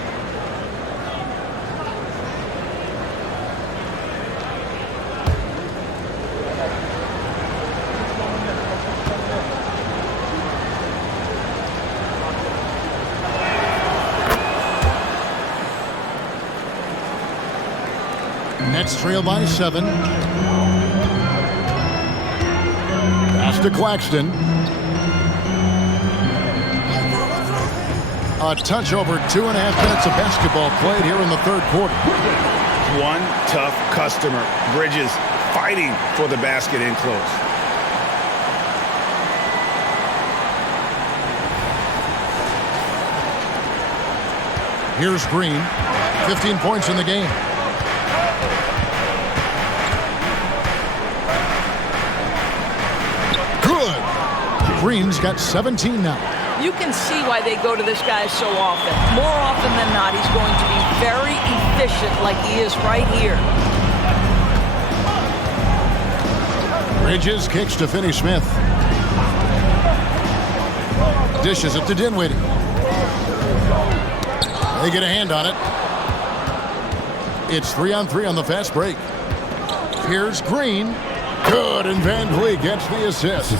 Nets trail by 7. Pass to Claxton. A touch over 2.5 minutes of basketball played here in the third quarter. One tough customer. Bridges fighting for the basket in close. Here's Green. 15 points in the game. Good. Green's got 17 now. You can see why they go to this guy so often. More often than not, he's going to be very efficient like he is right here. Bridges kicks to Finney Smith. Dishes it to Dinwiddie. They get a hand on it. It's 3-on-3 on the fast break. Here's Green. Good, and VanVleet gets the assist.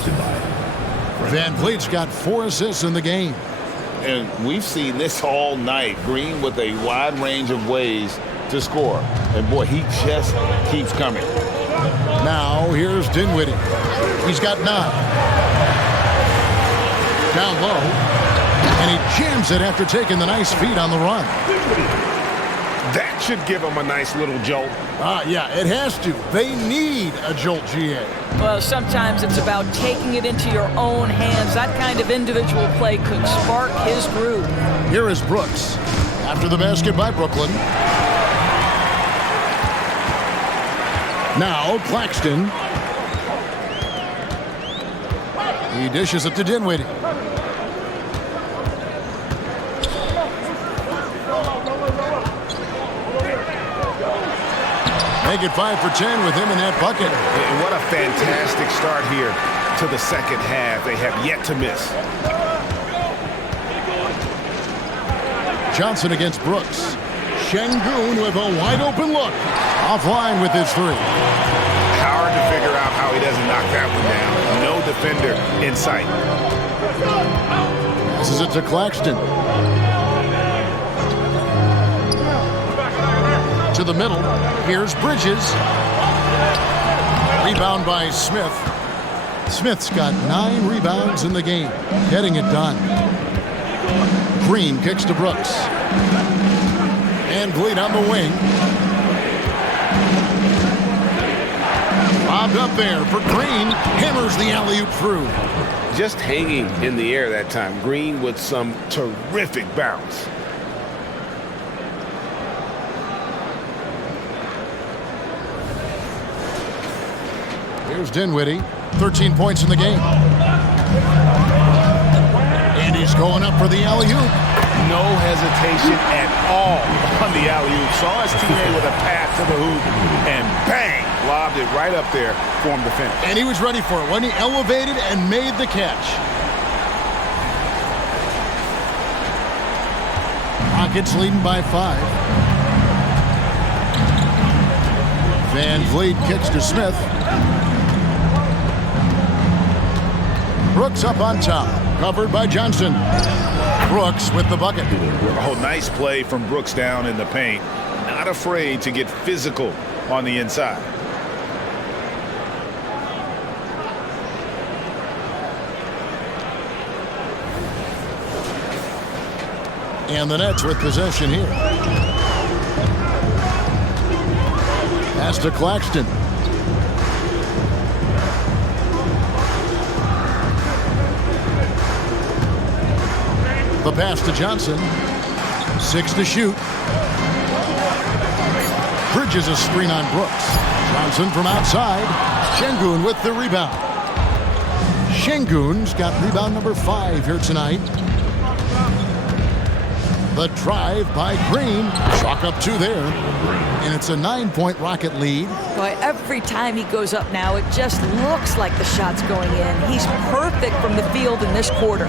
VanVleet's got 4 assists in the game. And we've seen this all night. Green with a wide range of ways to score. And boy, he just keeps coming. Now here's Dinwiddie. He's got 9. Down low. And he jams it after taking the nice feed on the run. That should give them a nice little jolt. Yeah, it has to. They need a jolt, GA. Well, sometimes it's about taking it into your own hands. That kind of individual play could spark his groove. Here is Brooks. After the basket by Brooklyn. Now Claxton. He dishes it to Dinwiddie. Make it 5 for 10 with him in that bucket. And what a fantastic start here to the second half. They have yet to miss. Johnson against Brooks. Şengün with a wide open look. Offline with his three. Hard to figure out how he doesn't knock that one down. No defender in sight. Passes it to Claxton. To the middle. Here's Bridges. Rebound by Smith. Smith's got 9 rebounds in the game. Getting it done. Green kicks to Brooks. And Vliet on the wing. Bobbed up there for Green. Hammers the alley-oop through. Just hanging in the air that time. Green with some terrific bounce. Here's Dinwiddie. 13 points in the game. And he's going up for the alley-oop. No hesitation at all on the alley-oop. Saw his teammate with a pass to the hoop, and bang, lobbed it right up there for him to finish. And he was ready for it when he elevated and made the catch. Rockets leading by 5. Van Vliet kicks to Smith. Brooks up on top, covered by Johnson. Brooks with the bucket. Oh, nice play from Brooks down in the paint. Not afraid to get physical on the inside. And the Nets with possession here. Pass to Claxton. The pass to Johnson. 6 to shoot. Bridges a screen on Brooks. Johnson from outside. Şengün with the rebound. Şengün's got rebound number 5 here tonight. The drive by Green. Chalk up 2 there. And it's a 9-point Rocket lead. Boy, every time he goes up now, it just looks like the shot's going in. He's perfect from the field in this quarter.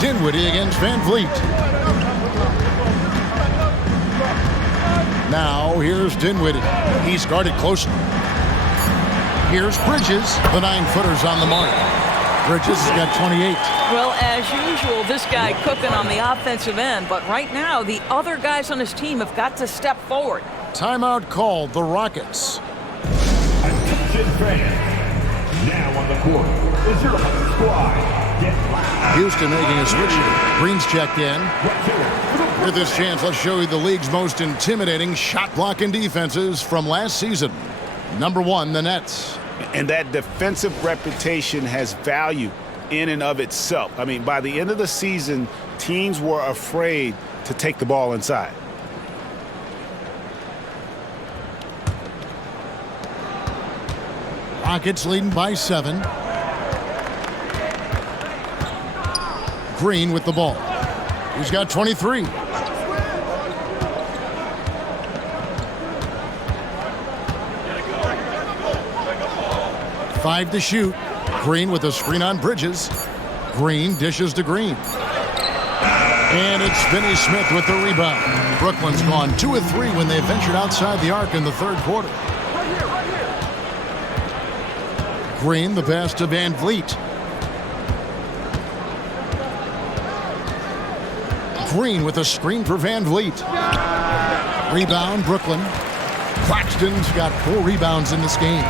Dinwiddie against Van Vliet. Now here's Dinwiddie. He's guarded closely. Here's Bridges. The 9-footer's on the mark. Bridges has got 28. Well, as usual, this guy cooking on the offensive end, but right now the other guys on his team have got to step forward. Timeout called, the Rockets. Attention fans. Now on the court is your home squad. Houston making a switch here. Green's checked in. With this chance, let's show you the league's most intimidating shot blocking defenses from last season. Number 1, the Nets. And that defensive reputation has value in and of itself. I mean, by the end of the season, teams were afraid to take the ball inside. Rockets leading by 7. Green with the ball. He's got 23. Five to shoot. Green with a screen on Bridges. Green dishes to Green. And it's Finney Smith with the rebound. Brooklyn's gone 2 of 3 when they ventured outside the arc in the third quarter. Green, the pass to Van Vliet. Green with a screen for Van Vliet. Rebound, Brooklyn. Claxton's got 4 rebounds in this game.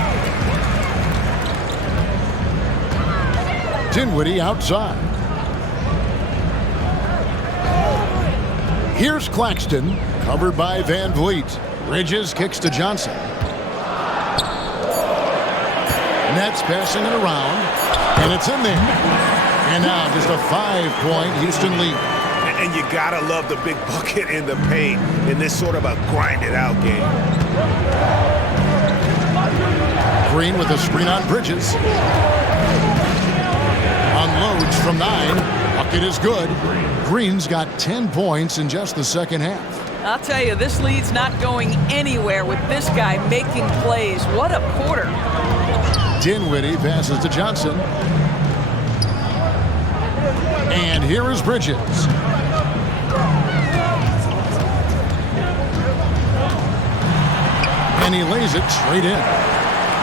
Dinwiddie outside. Here's Claxton, covered by Van Vliet. Bridges kicks to Johnson. Nets passing it around, and it's in there. And now just a 5-point Houston lead. And you gotta love the big bucket in the paint in this sort of a grinded-out game. Green with a screen on Bridges. Unloads from 9. Bucket is good. Green's got 10 points in just the second half. I'll tell you, this lead's not going anywhere with this guy making plays. What a quarter. Dinwiddie passes to Johnson. And here is Bridges. And he lays it straight in.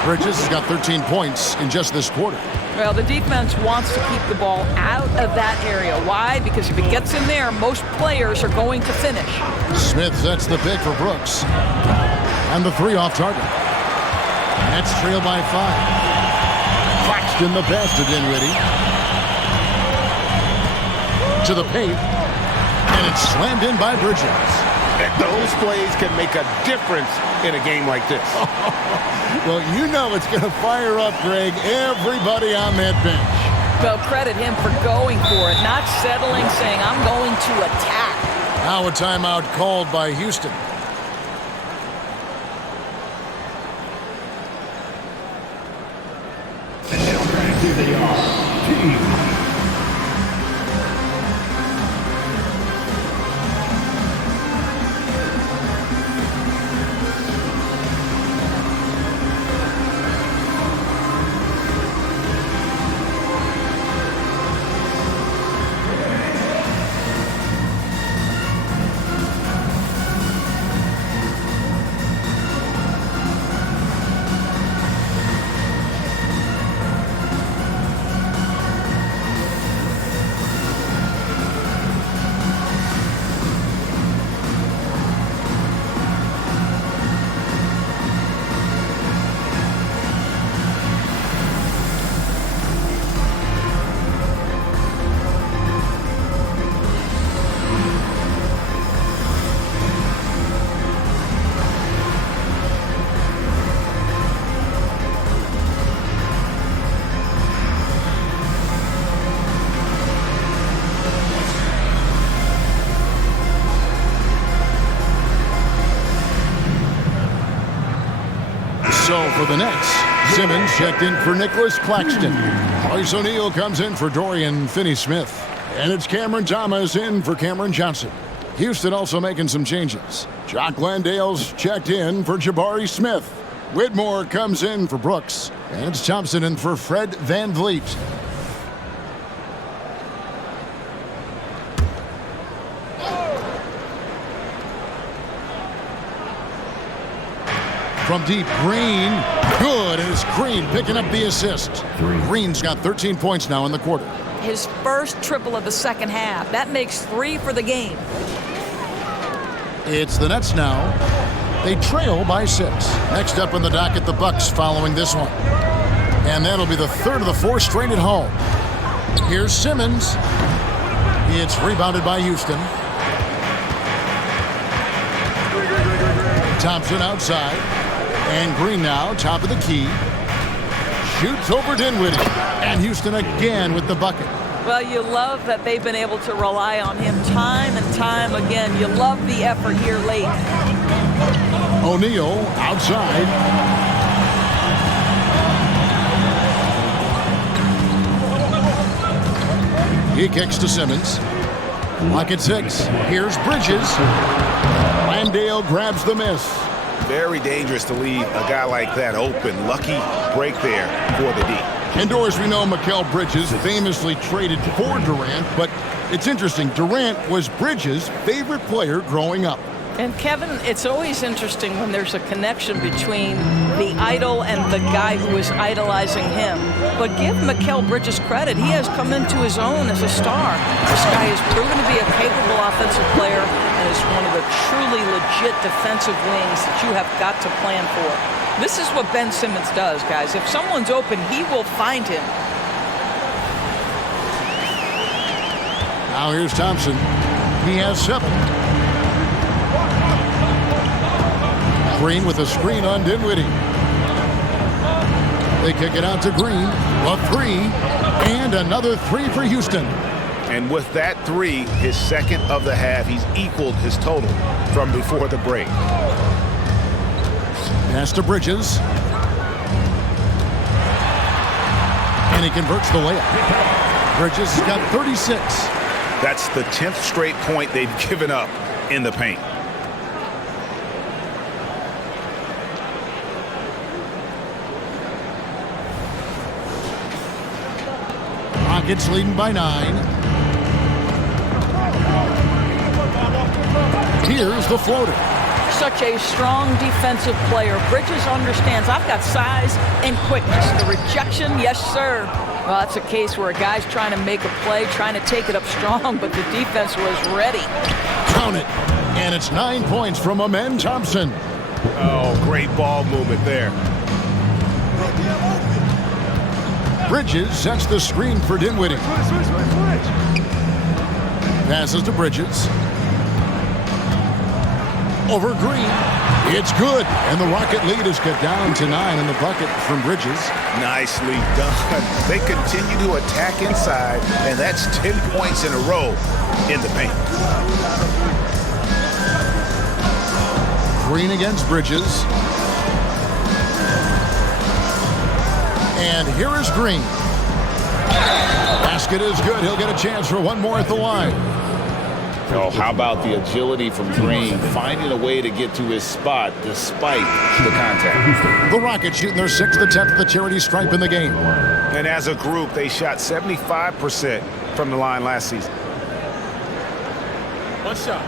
Bridges has got 13 points in just this quarter. Well, the defense wants to keep the ball out of that area. Why? Because if it gets in there, most players are going to finish. Smith sets the pick for Brooks. And the 3 off target. Nets trail by 5. Claxton the pass to Dinwiddie. To the paint. And it's slammed in by Bridges. And those plays can make a difference in a game like this. Well, you know it's going to fire up, Greg, everybody on that bench. Well, credit him for going for it, not settling, saying, I'm going to attack. Now a timeout called by Houston. And now back to the team. So for the Nets, Simmons checked in for Nicholas Claxton. Royce O'Neal comes in for Dorian Finney-Smith. And it's Cameron Thomas in for Cameron Johnson. Houston also making some changes. Jock Landale's checked in for Jabari Smith. Whitmore comes in for Brooks. And it's Thompson in for Fred Van Vliet. From deep, Green, good, and it's Green picking up the assist. Green's got 13 points now in the quarter. His first triple of the second half. That makes 3 for the game. It's the Nets now. They trail by 6. Next up on the docket, the Bucks following this one. And that'll be the third of the 4 straight at home. Here's Simmons. It's rebounded by Houston. Thompson outside. And Green now, top of the key. Shoots over Dinwiddie. And Houston again with the bucket. Well, you love that they've been able to rely on him time and time again. You love the effort here late. O'Neal outside. He kicks to Simmons. Lock at 6. Here's Bridges. Landale grabs the miss. Very dangerous to leave a guy like that open. Lucky break there for the D. And Doris, we know Mikal Bridges famously traded for Durant, but it's interesting. Durant was Bridges' favorite player growing up. And Kevin, it's always interesting when there's a connection between the idol and the guy who is idolizing him. But give Mikal Bridges credit. He has come into his own as a star. This guy has proven to be a capable offensive player and is one of the truly legit defensive wings that you have got to plan for. This is what Ben Simmons does, guys. If someone's open, he will find him. Now here's Thompson. He has 7. Green with a screen on Dinwiddie. They kick it out to Green. A 3. And another 3 for Houston. And with that 3, his second of the half, he's equaled his total from before the break. Pass to Bridges. And he converts the layup. Bridges has got 36. That's the 10th straight point they've given up in the paint. Rockets leading by 9. Here's the floater. Such a strong defensive player. Bridges understands I've got size and quickness. The rejection, yes, sir. Well, that's a case where a guy's trying to make a play, trying to take it up strong, but the defense was ready. Count it. And it's 9 points from Amen Thompson. Oh, great ball movement there. Bridges sets the screen for Dinwiddie. Passes to Bridges. Over Green. It's good. And the Rocket lead is cut down to 9 in the bucket from Bridges. Nicely done. They continue to attack inside, and that's 10 points in a row in the paint. Green against Bridges. And here is Green. Basket is good. He'll get a chance for one more at the line. Oh, how about the agility from Green, finding a way to get to his spot despite the contact. The Rockets shooting their 6th attempt at the charity stripe in the game. And as a group, they shot 75% from the line last season. One shot.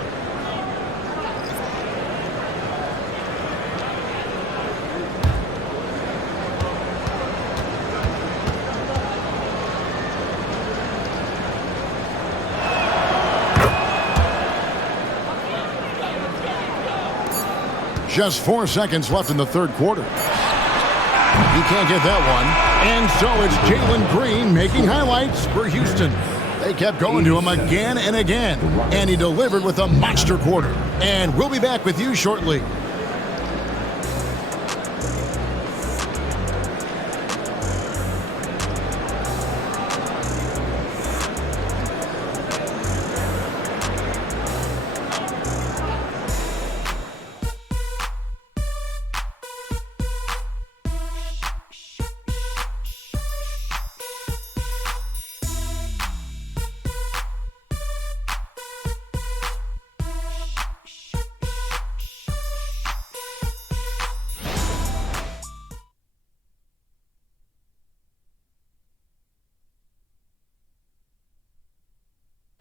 Just 4 seconds left in the third quarter. He can't get that one. And so it's Jalen Green making highlights for Houston. They kept going to him again and again. And he delivered with a monster quarter. And we'll be back with you shortly.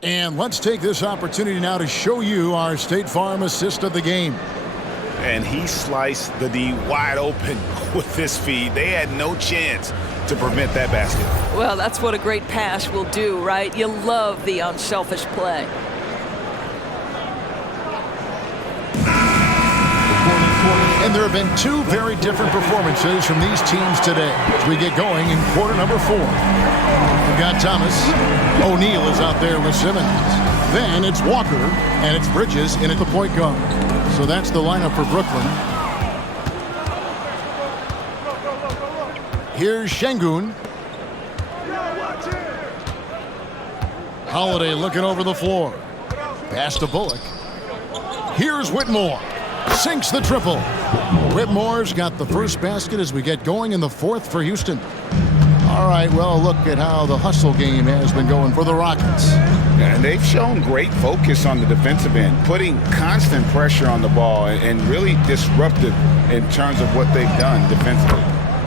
And let's take this opportunity now to show you our State Farm assist of the game. And he sliced the D wide open with this feed. They had no chance to prevent that basket. Well, that's what a great pass will do, right? You love the unselfish play. And there have been 2 very different performances from these teams today as we get going in quarter number 4. We've got Thomas. O'Neal is out there with Simmons. Then it's Walker, and it's Bridges in at the point guard. So that's the lineup for Brooklyn. Here's Şengün. Holiday looking over the floor. Pass to Bullock. Here's Whitmore. Sinks the triple. Whitmore's got the first basket as we get going in the 4th for Houston. All right, well, look at how the hustle game has been going for the Rockets. And they've shown great focus on the defensive end, putting constant pressure on the ball and really disruptive in terms of what they've done defensively.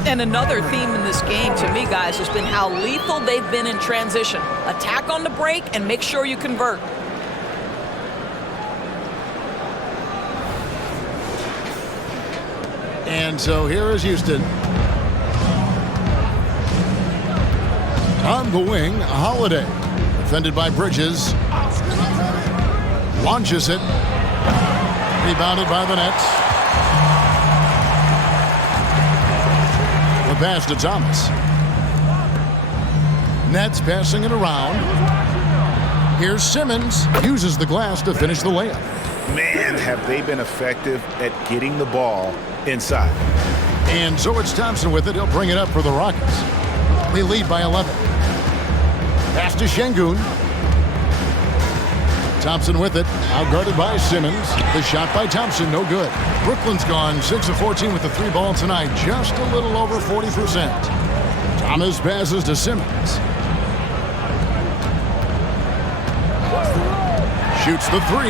And another theme in this game to me, guys, has been how lethal they've been in transition. Attack on the break and make sure you convert. And so here is Houston. On the wing, Holiday. Defended by Bridges. Launches it. Rebounded by the Nets. The pass to Thomas. Nets passing it around. Here's Simmons. Uses the glass to finish the layup. Man, have they been effective at getting the ball inside. And so it's Thompson with it. He'll bring it up for the Rockets. They lead by 11. Pass to Şengün. Thompson with it. Outguarded by Simmons. The shot by Thompson, no good. Brooklyn's gone 6 of 14 with the 3 ball tonight. Just a little over 40%. Thomas passes to Simmons. Shoots the 3.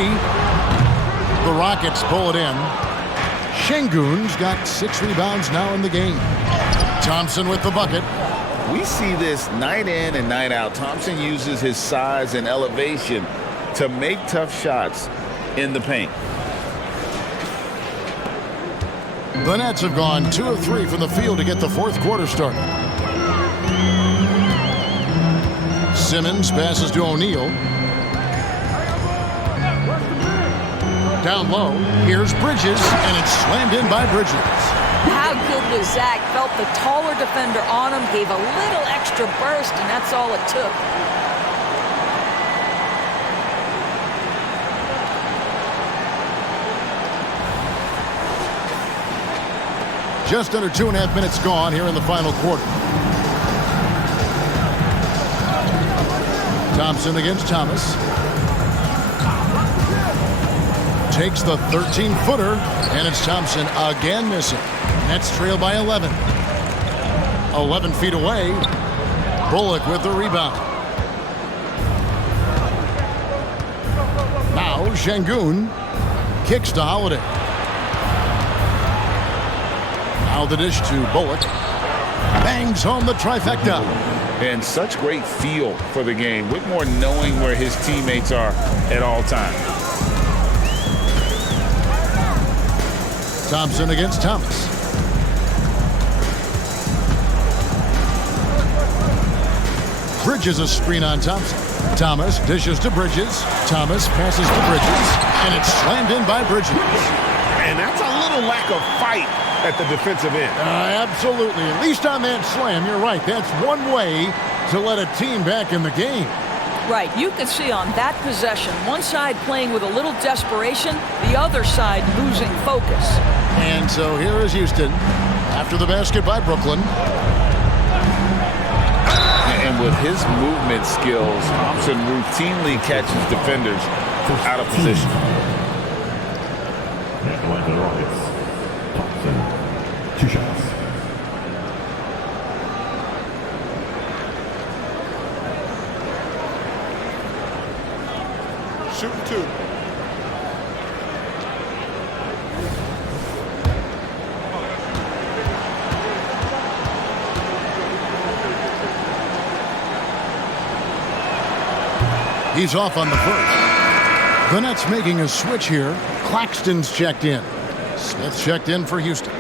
The Rockets pull it in. Şengün's got 6 rebounds now in the game. Thompson with the bucket. We see this night in and night out. Thompson uses his size and elevation to make tough shots in the paint. The Nets have gone 2 of 3 from the field to get the fourth quarter started. Simmons passes to O'Neal. Down low, here's Bridges, and it's slammed in by Bridges. How good was Zach? Felt the taller defender on him, gave a little extra burst, and that's all it took. Just under 2.5 minutes gone here in the final quarter. Thompson against Thomas. Takes the 13-footer, and it's Thompson again missing. Nets trail by 11. 11 feet away. Bullock with the rebound. Now Şengün kicks to Holiday. Now the dish to Bullock. Bangs home the trifecta. And such great feel for the game. Whitmore knowing where his teammates are at all times. Thompson against Thomas. Bridges a screen on Thompson. Thomas dishes to Bridges. Thomas passes to Bridges. And it's slammed in by Bridges. And that's a little lack of fight at the defensive end. Absolutely. At least on that slam, you're right. That's one way to let a team back in the game. Right, you can see on that possession, one side playing with a little desperation, the other side losing focus. And so here is Houston after the basket by Brooklyn. And with his movement skills, Thompson routinely catches defenders out of position. Atlanta Rockets. Thompson, 2 shots. Shooting 2. He's off on the first. The Nets making a switch here. Claxton's checked in. Smith checked in for Houston.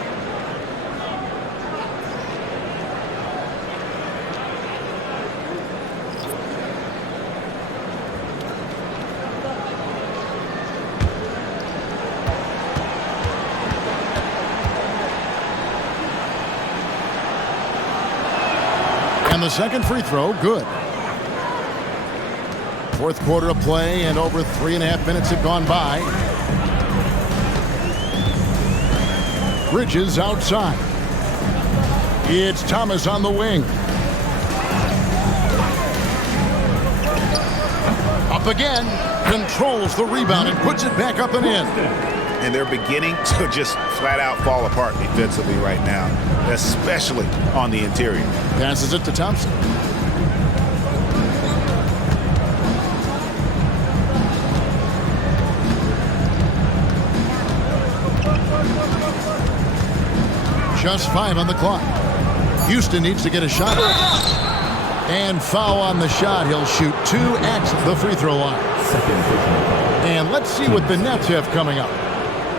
And the second free throw, good. Fourth quarter of play, and over 3.5 minutes have gone by. Bridges outside. It's Thomas on the wing. Up again. Controls the rebound and puts it back up and in. And they're beginning to just flat out fall apart defensively right now, especially on the interior. Passes it to Thompson. Just 5 on the clock. Houston needs to get a shot. And foul on the shot. He'll shoot 2 at the free throw line. And let's see what the Nets have coming up.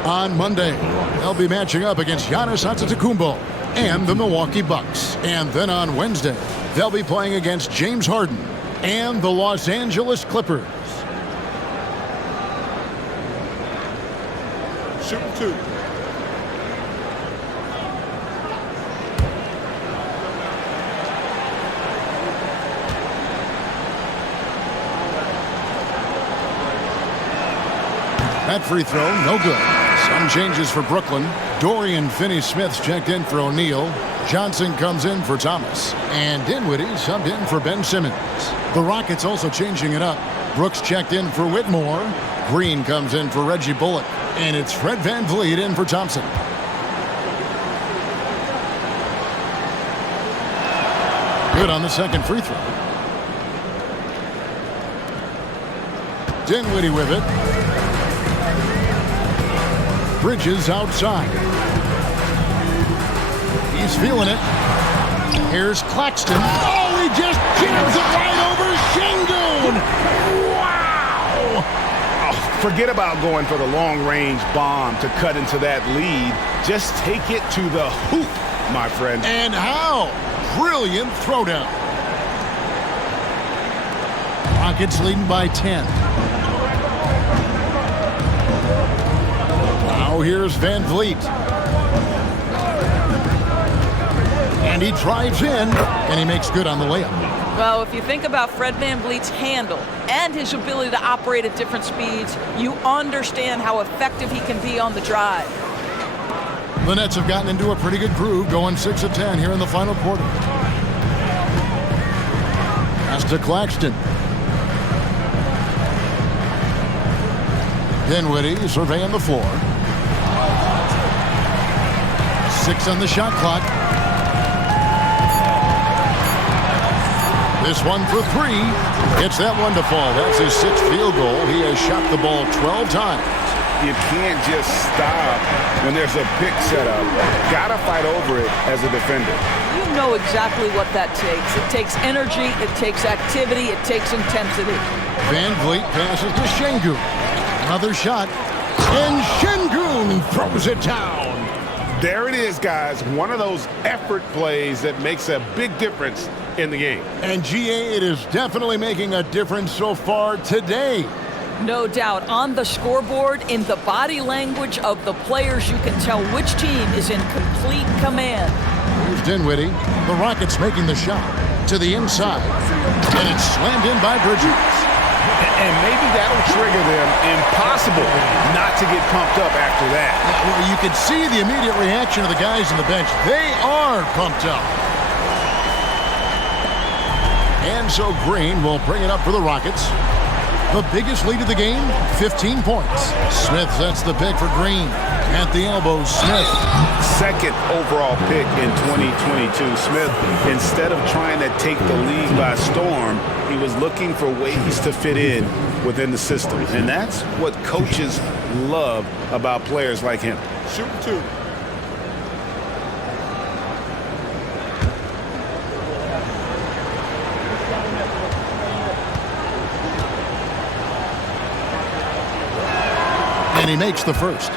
On Monday, they'll be matching up against Giannis Antetokounmpo and the Milwaukee Bucks. And then on Wednesday, they'll be playing against James Harden and the Los Angeles Clippers. Shooting 2. That free throw, no good. Some changes for Brooklyn. Dorian Finney-Smith's checked in for O'Neal. Johnson comes in for Thomas. And Dinwiddie subbed in for Ben Simmons. The Rockets also changing it up. Brooks checked in for Whitmore. Green comes in for Reggie Bullock. And it's Fred VanVleet in for Thompson. Good on the second free throw. Dinwiddie with it. Bridges outside. He's feeling it. Here's Claxton. Oh, he just jams it right over Şengün. Wow! Oh, forget about going for the long-range bomb to cut into that lead. Just take it to the hoop, my friend. And how? Brilliant throwdown. Rockets leading by 10. Now here's VanVleet. And he drives in, and he makes good on the layup. Well, if you think about Fred VanVleet's handle and his ability to operate at different speeds, you understand how effective he can be on the drive. The Nets have gotten into a pretty good groove, going 6 of 10 here in the final quarter. Pass to Claxton. Dinwiddie surveying the floor. 6 on the shot clock. This one for 3. Gets that one to fall. That's his 6th field goal. He has shot the ball 12 times. You can't just stop when there's a pick set up. Gotta fight over it as a defender. You know exactly what that takes. It takes energy, it takes activity, it takes intensity. VanVleet passes to Şengün. Another shot. And Şengün throws it down. There it is, guys. One of those effort plays that makes a big difference in the game. And GA, it is definitely making a difference so far today. No doubt. On the scoreboard, in the body language of the players, you can tell which team is in complete command. Here's Dinwiddie. The Rockets making the shot to the inside. And it's slammed in by Bridges. And maybe that'll trigger them. Impossible not to get pumped up after that. Well, you can see the immediate reaction of the guys on the bench. They are pumped up. And so Green will bring it up for the Rockets. The biggest lead of the game, 15 points. Smith sets the pick for Green. At the elbow, Smith. Second overall pick in 2022. Smith, instead of trying to take the league by storm, he was looking for ways to fit in within the system. And that's what coaches love about players like him. Shoot 2. And he makes the first.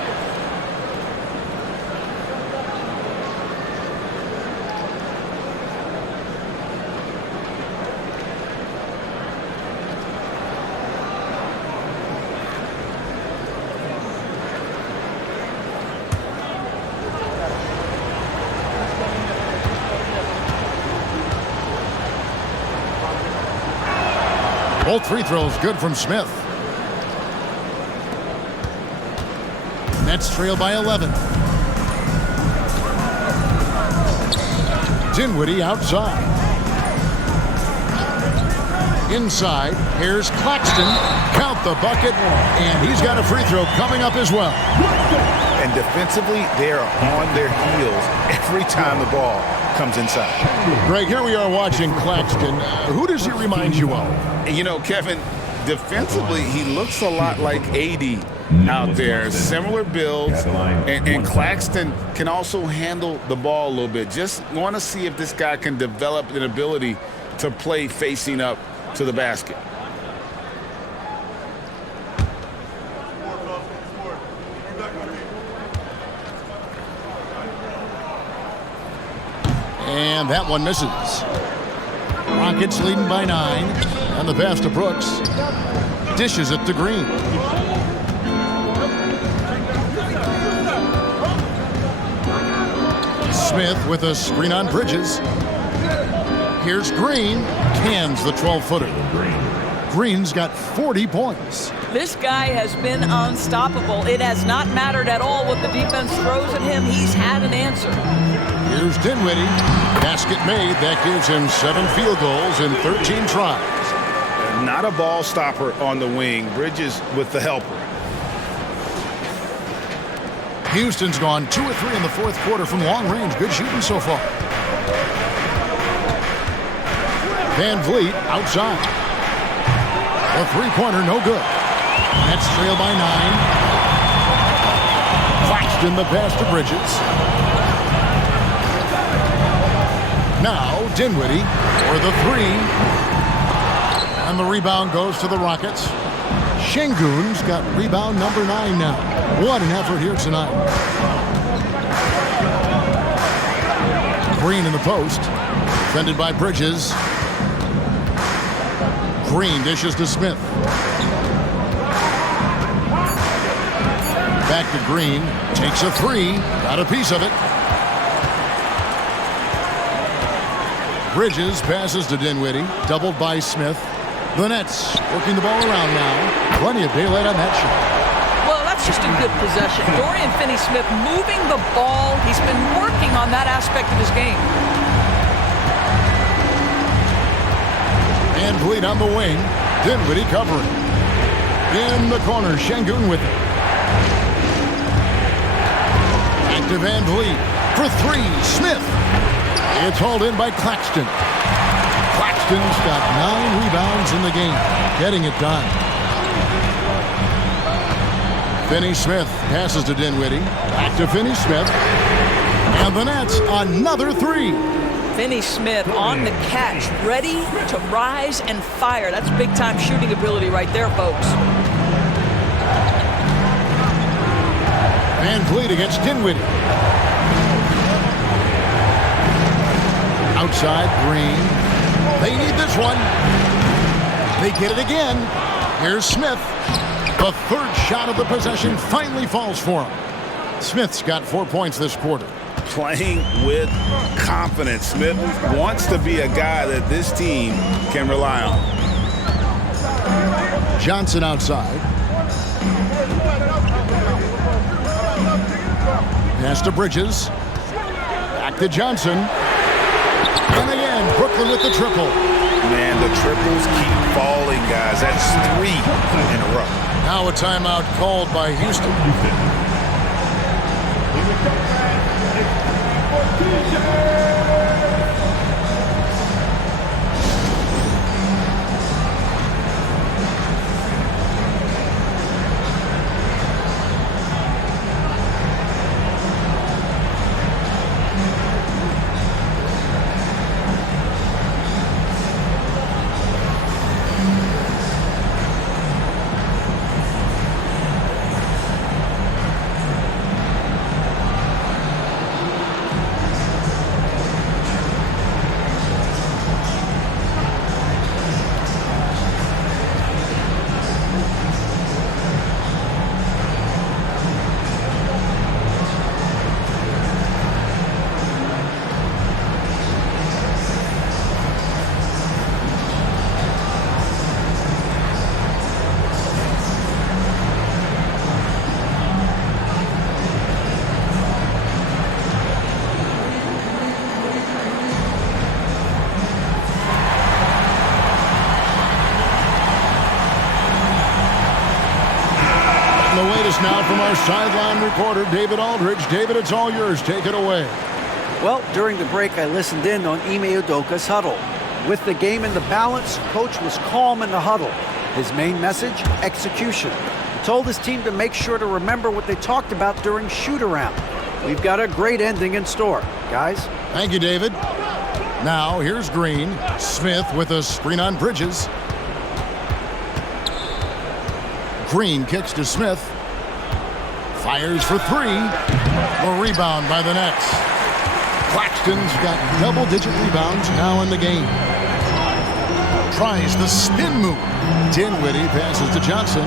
Both free throws good from Smith. Nets trail by 11. Dinwiddie outside. Inside, here's Claxton. Count the bucket, and he's got a free throw coming up as well. And defensively, they're on their heels every time the ball comes inside. Greg, here we are watching Claxton. Who does he remind you of? You know, Kevin, defensively, he looks a lot like AD out there. Similar builds, and Claxton can also handle the ball a little bit. Just want to see if this guy can develop an ability to play facing up to the basket. And that one misses. Rockets leading by 9. And the pass to Brooks. Dishes it to Green. Smith with a screen on Bridges. Here's Green. Cans the 12-footer. Green's got 40 points. This guy has been unstoppable. It has not mattered at all what the defense throws at him. He's had an answer. Here's Dinwiddie. Basket made. That gives him 7 field goals in 13 tries. Not a ball stopper on the wing. Bridges with the helper. Houston's gone 2 of 3 in the fourth quarter from long range. Good shooting so far. Van Vliet outside. The three-pointer, no good. Nets trail by 9. Claxton the pass to Bridges. Now Dinwiddie for the 3. And the rebound goes to the Rockets. Şengün's got rebound number 9 now. What an effort here tonight. Green in the post. Defended by Bridges. Green dishes to Smith. Back to Green. Takes a 3. Got a piece of it. Bridges passes to Dinwiddie. Doubled by Smith. The Nets working the ball around now. Plenty of daylight on that shot. Well, that's just a good possession. Dorian Finney-Smith moving the ball. He's been working on that aspect of his game. Van Vliet on the wing. Dinwiddie covering. In the corner, Şengün with it. Back to Van Vliet for 3. Smith. It's hauled in by Claxton. Claxton's got 9 rebounds in the game. Getting it done. Finney-Smith passes to Dinwiddie. Back to Finney-Smith. And the Nets, another 3. Finney-Smith on the catch, ready to rise and fire. That's big-time shooting ability right there, folks. Van Vliet against Dinwiddie. Outside, Green. They need this one. They get it again. Here's Smith. The third shot of the possession finally falls for him. Smith's got 4 points this quarter. Playing with confidence. Smith wants to be a guy that this team can rely on. Johnson outside. Pass to Bridges. Back to Johnson. And again, Brooklyn with the triple. Man, the triples keep falling, guys. That's 3 in a row. Now a timeout called by Houston. The latest now from our sideline reporter, David Aldridge. David, it's all yours. Take it away. Well, during the break, I listened in on Ime Udoka's huddle. With the game in the balance, Coach was calm in the huddle. His main message, execution. He told his team to make sure to remember what they talked about during shoot-around. We've got a great ending in store, guys. Thank you, David. Now, here's Green. Smith with a screen on Bridges. Green kicks to Smith. Fires for 3. A rebound by the Nets. Claxton's got double-digit rebounds now in the game. Tries the spin move. Dinwiddie passes to Johnson.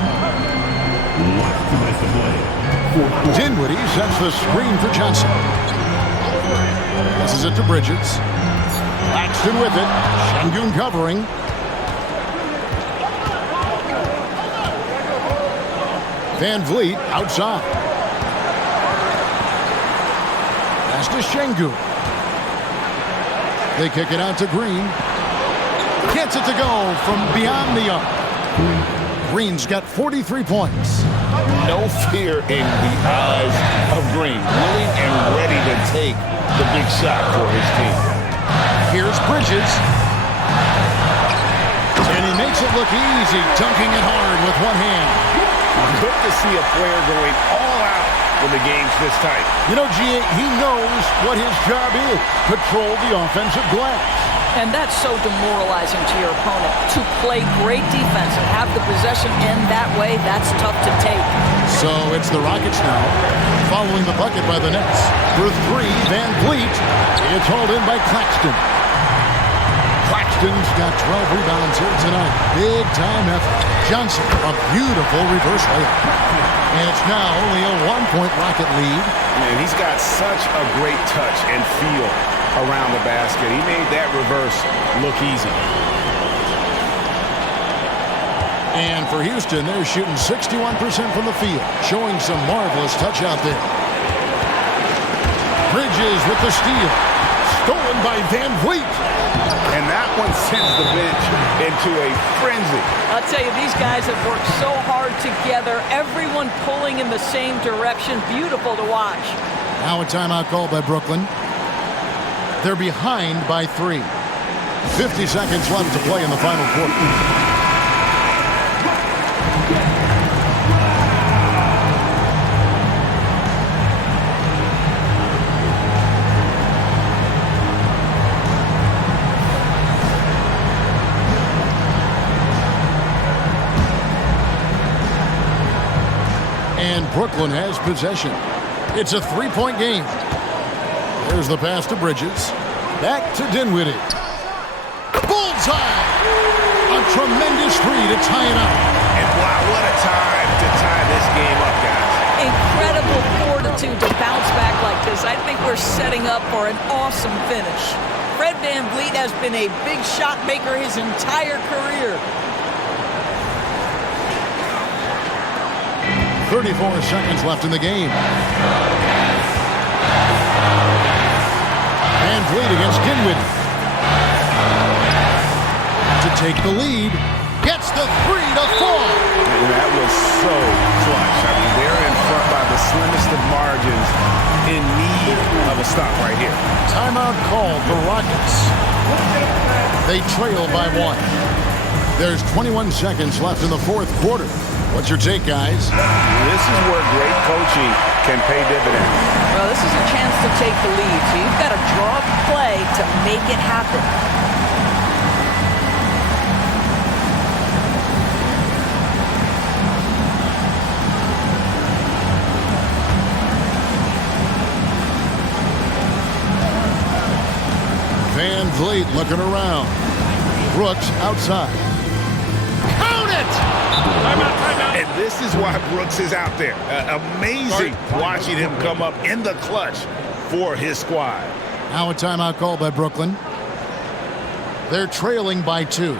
Dinwiddie sets the screen for Johnson. Passes it to Bridges. Claxton with it. Şengün covering. Van Vliet outside. Pass to Şengün. They kick it out to Green. Gets it to go from beyond the arc. Green's got 43 points. No fear in the eyes of Green. Willing and ready to take the big shot for his team. Here's Bridges. And he makes it look easy, dunking it hard with one hand. Good to see a player going all out when the game's this tight. You know, G.A., he knows what his job is. Control the offensive glass. And that's so demoralizing to your opponent. To play great defense and have the possession end that way, that's tough to take. So it's the Rockets now, following the bucket by the Nets. For three, Van Vliet. It's hauled in by Claxton. Claxton's got 12 rebounds here tonight. Big time effort. Johnson, a beautiful reverse layup. And it's now only a 1-point Rocket lead. Man, he's got such a great touch and feel around the basket. He made that reverse look easy. And for Houston, they're shooting 61% from the field, showing some marvelous touch out there. Bridges with the steal. Stolen by Van Vliet. And that one sends the bench into a frenzy. I'll tell you, these guys have worked so hard together. Everyone pulling in the same direction. Beautiful to watch. Now a timeout called by Brooklyn. They're behind by 3. 50 seconds left to play in the final quarter. And Brooklyn has possession. It's a 3-point game. There's the pass to Bridges. Back to Dinwiddie. Bullseye! A tremendous three to tie it up. And wow, what a time to tie this game up, guys. Incredible fortitude to bounce back like this. I think we're setting up for an awesome finish. Fred Van Vliet has been a big shot maker his entire career. 34 seconds left in the game. Van Vliet against Dinwiddie. To take the lead. Gets the three to fall. And that was so clutch. I mean, they're in front by the slimmest of margins, in need of a stop right here. Timeout called for Rockets. They trail by 1. There's 21 seconds left in the fourth quarter. What's your take, guys? This is where great coaching can pay dividends. Well, this is a chance to take the lead, so you've got to draw up a play to make it happen. Van Vliet looking around. Brooks outside. Count it! And this is why Brooks is out there. Amazing watching him come up in the clutch for his squad. Now a timeout called by Brooklyn. They're trailing by 2.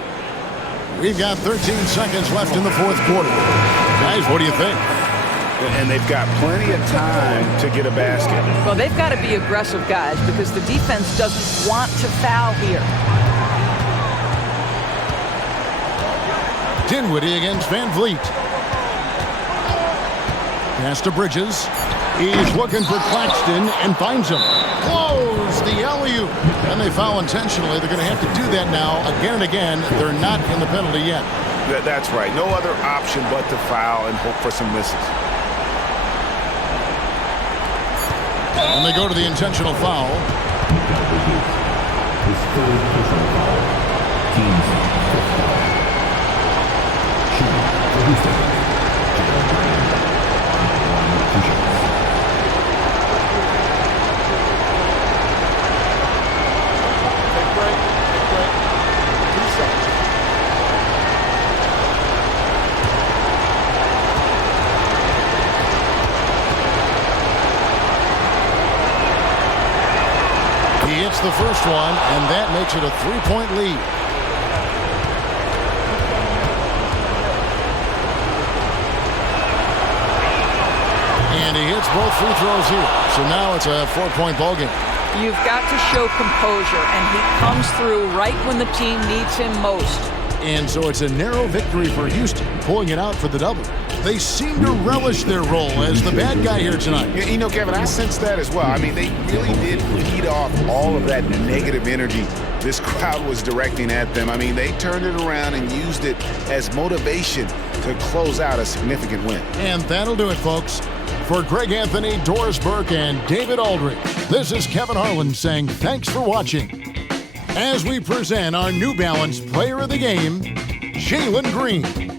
We've got 13 seconds left in the fourth quarter. Guys, what do you think? And they've got plenty of time to get a basket. Well, they've got to be aggressive, guys, because the defense doesn't want to foul here. Dinwiddie against Van Vliet. Pass to Bridges. He's looking for Claxton and finds him. Close the alley-oop. And they foul intentionally. They're going to have to do that now again and again. They're not in the penalty yet. That's right. No other option but to foul and hope for some misses. And they go to the intentional foul. His third personal foul. Team's fifth foul. Shooting for Houston. Jalen Green. Two shots. Take break. 2 seconds. He hits the first one, and that makes it a 3-point lead. hits both free throws here. So now it's a 4-point ball game. You've got to show composure, and he comes through right when the team needs him most. And so it's a narrow victory for Houston, pulling it out for the double. They seem to relish their role as the bad guy here tonight. You know, Kevin, I sense that as well. I mean, they really did feed off all of that negative energy this crowd was directing at them. I mean, they turned it around and used it as motivation to close out a significant win. And that'll do it, folks. For Greg Anthony, Doris Burke, and David Aldrich, this is Kevin Harlan saying thanks for watching as we present our New Balance Player of the Game, Jalen Green.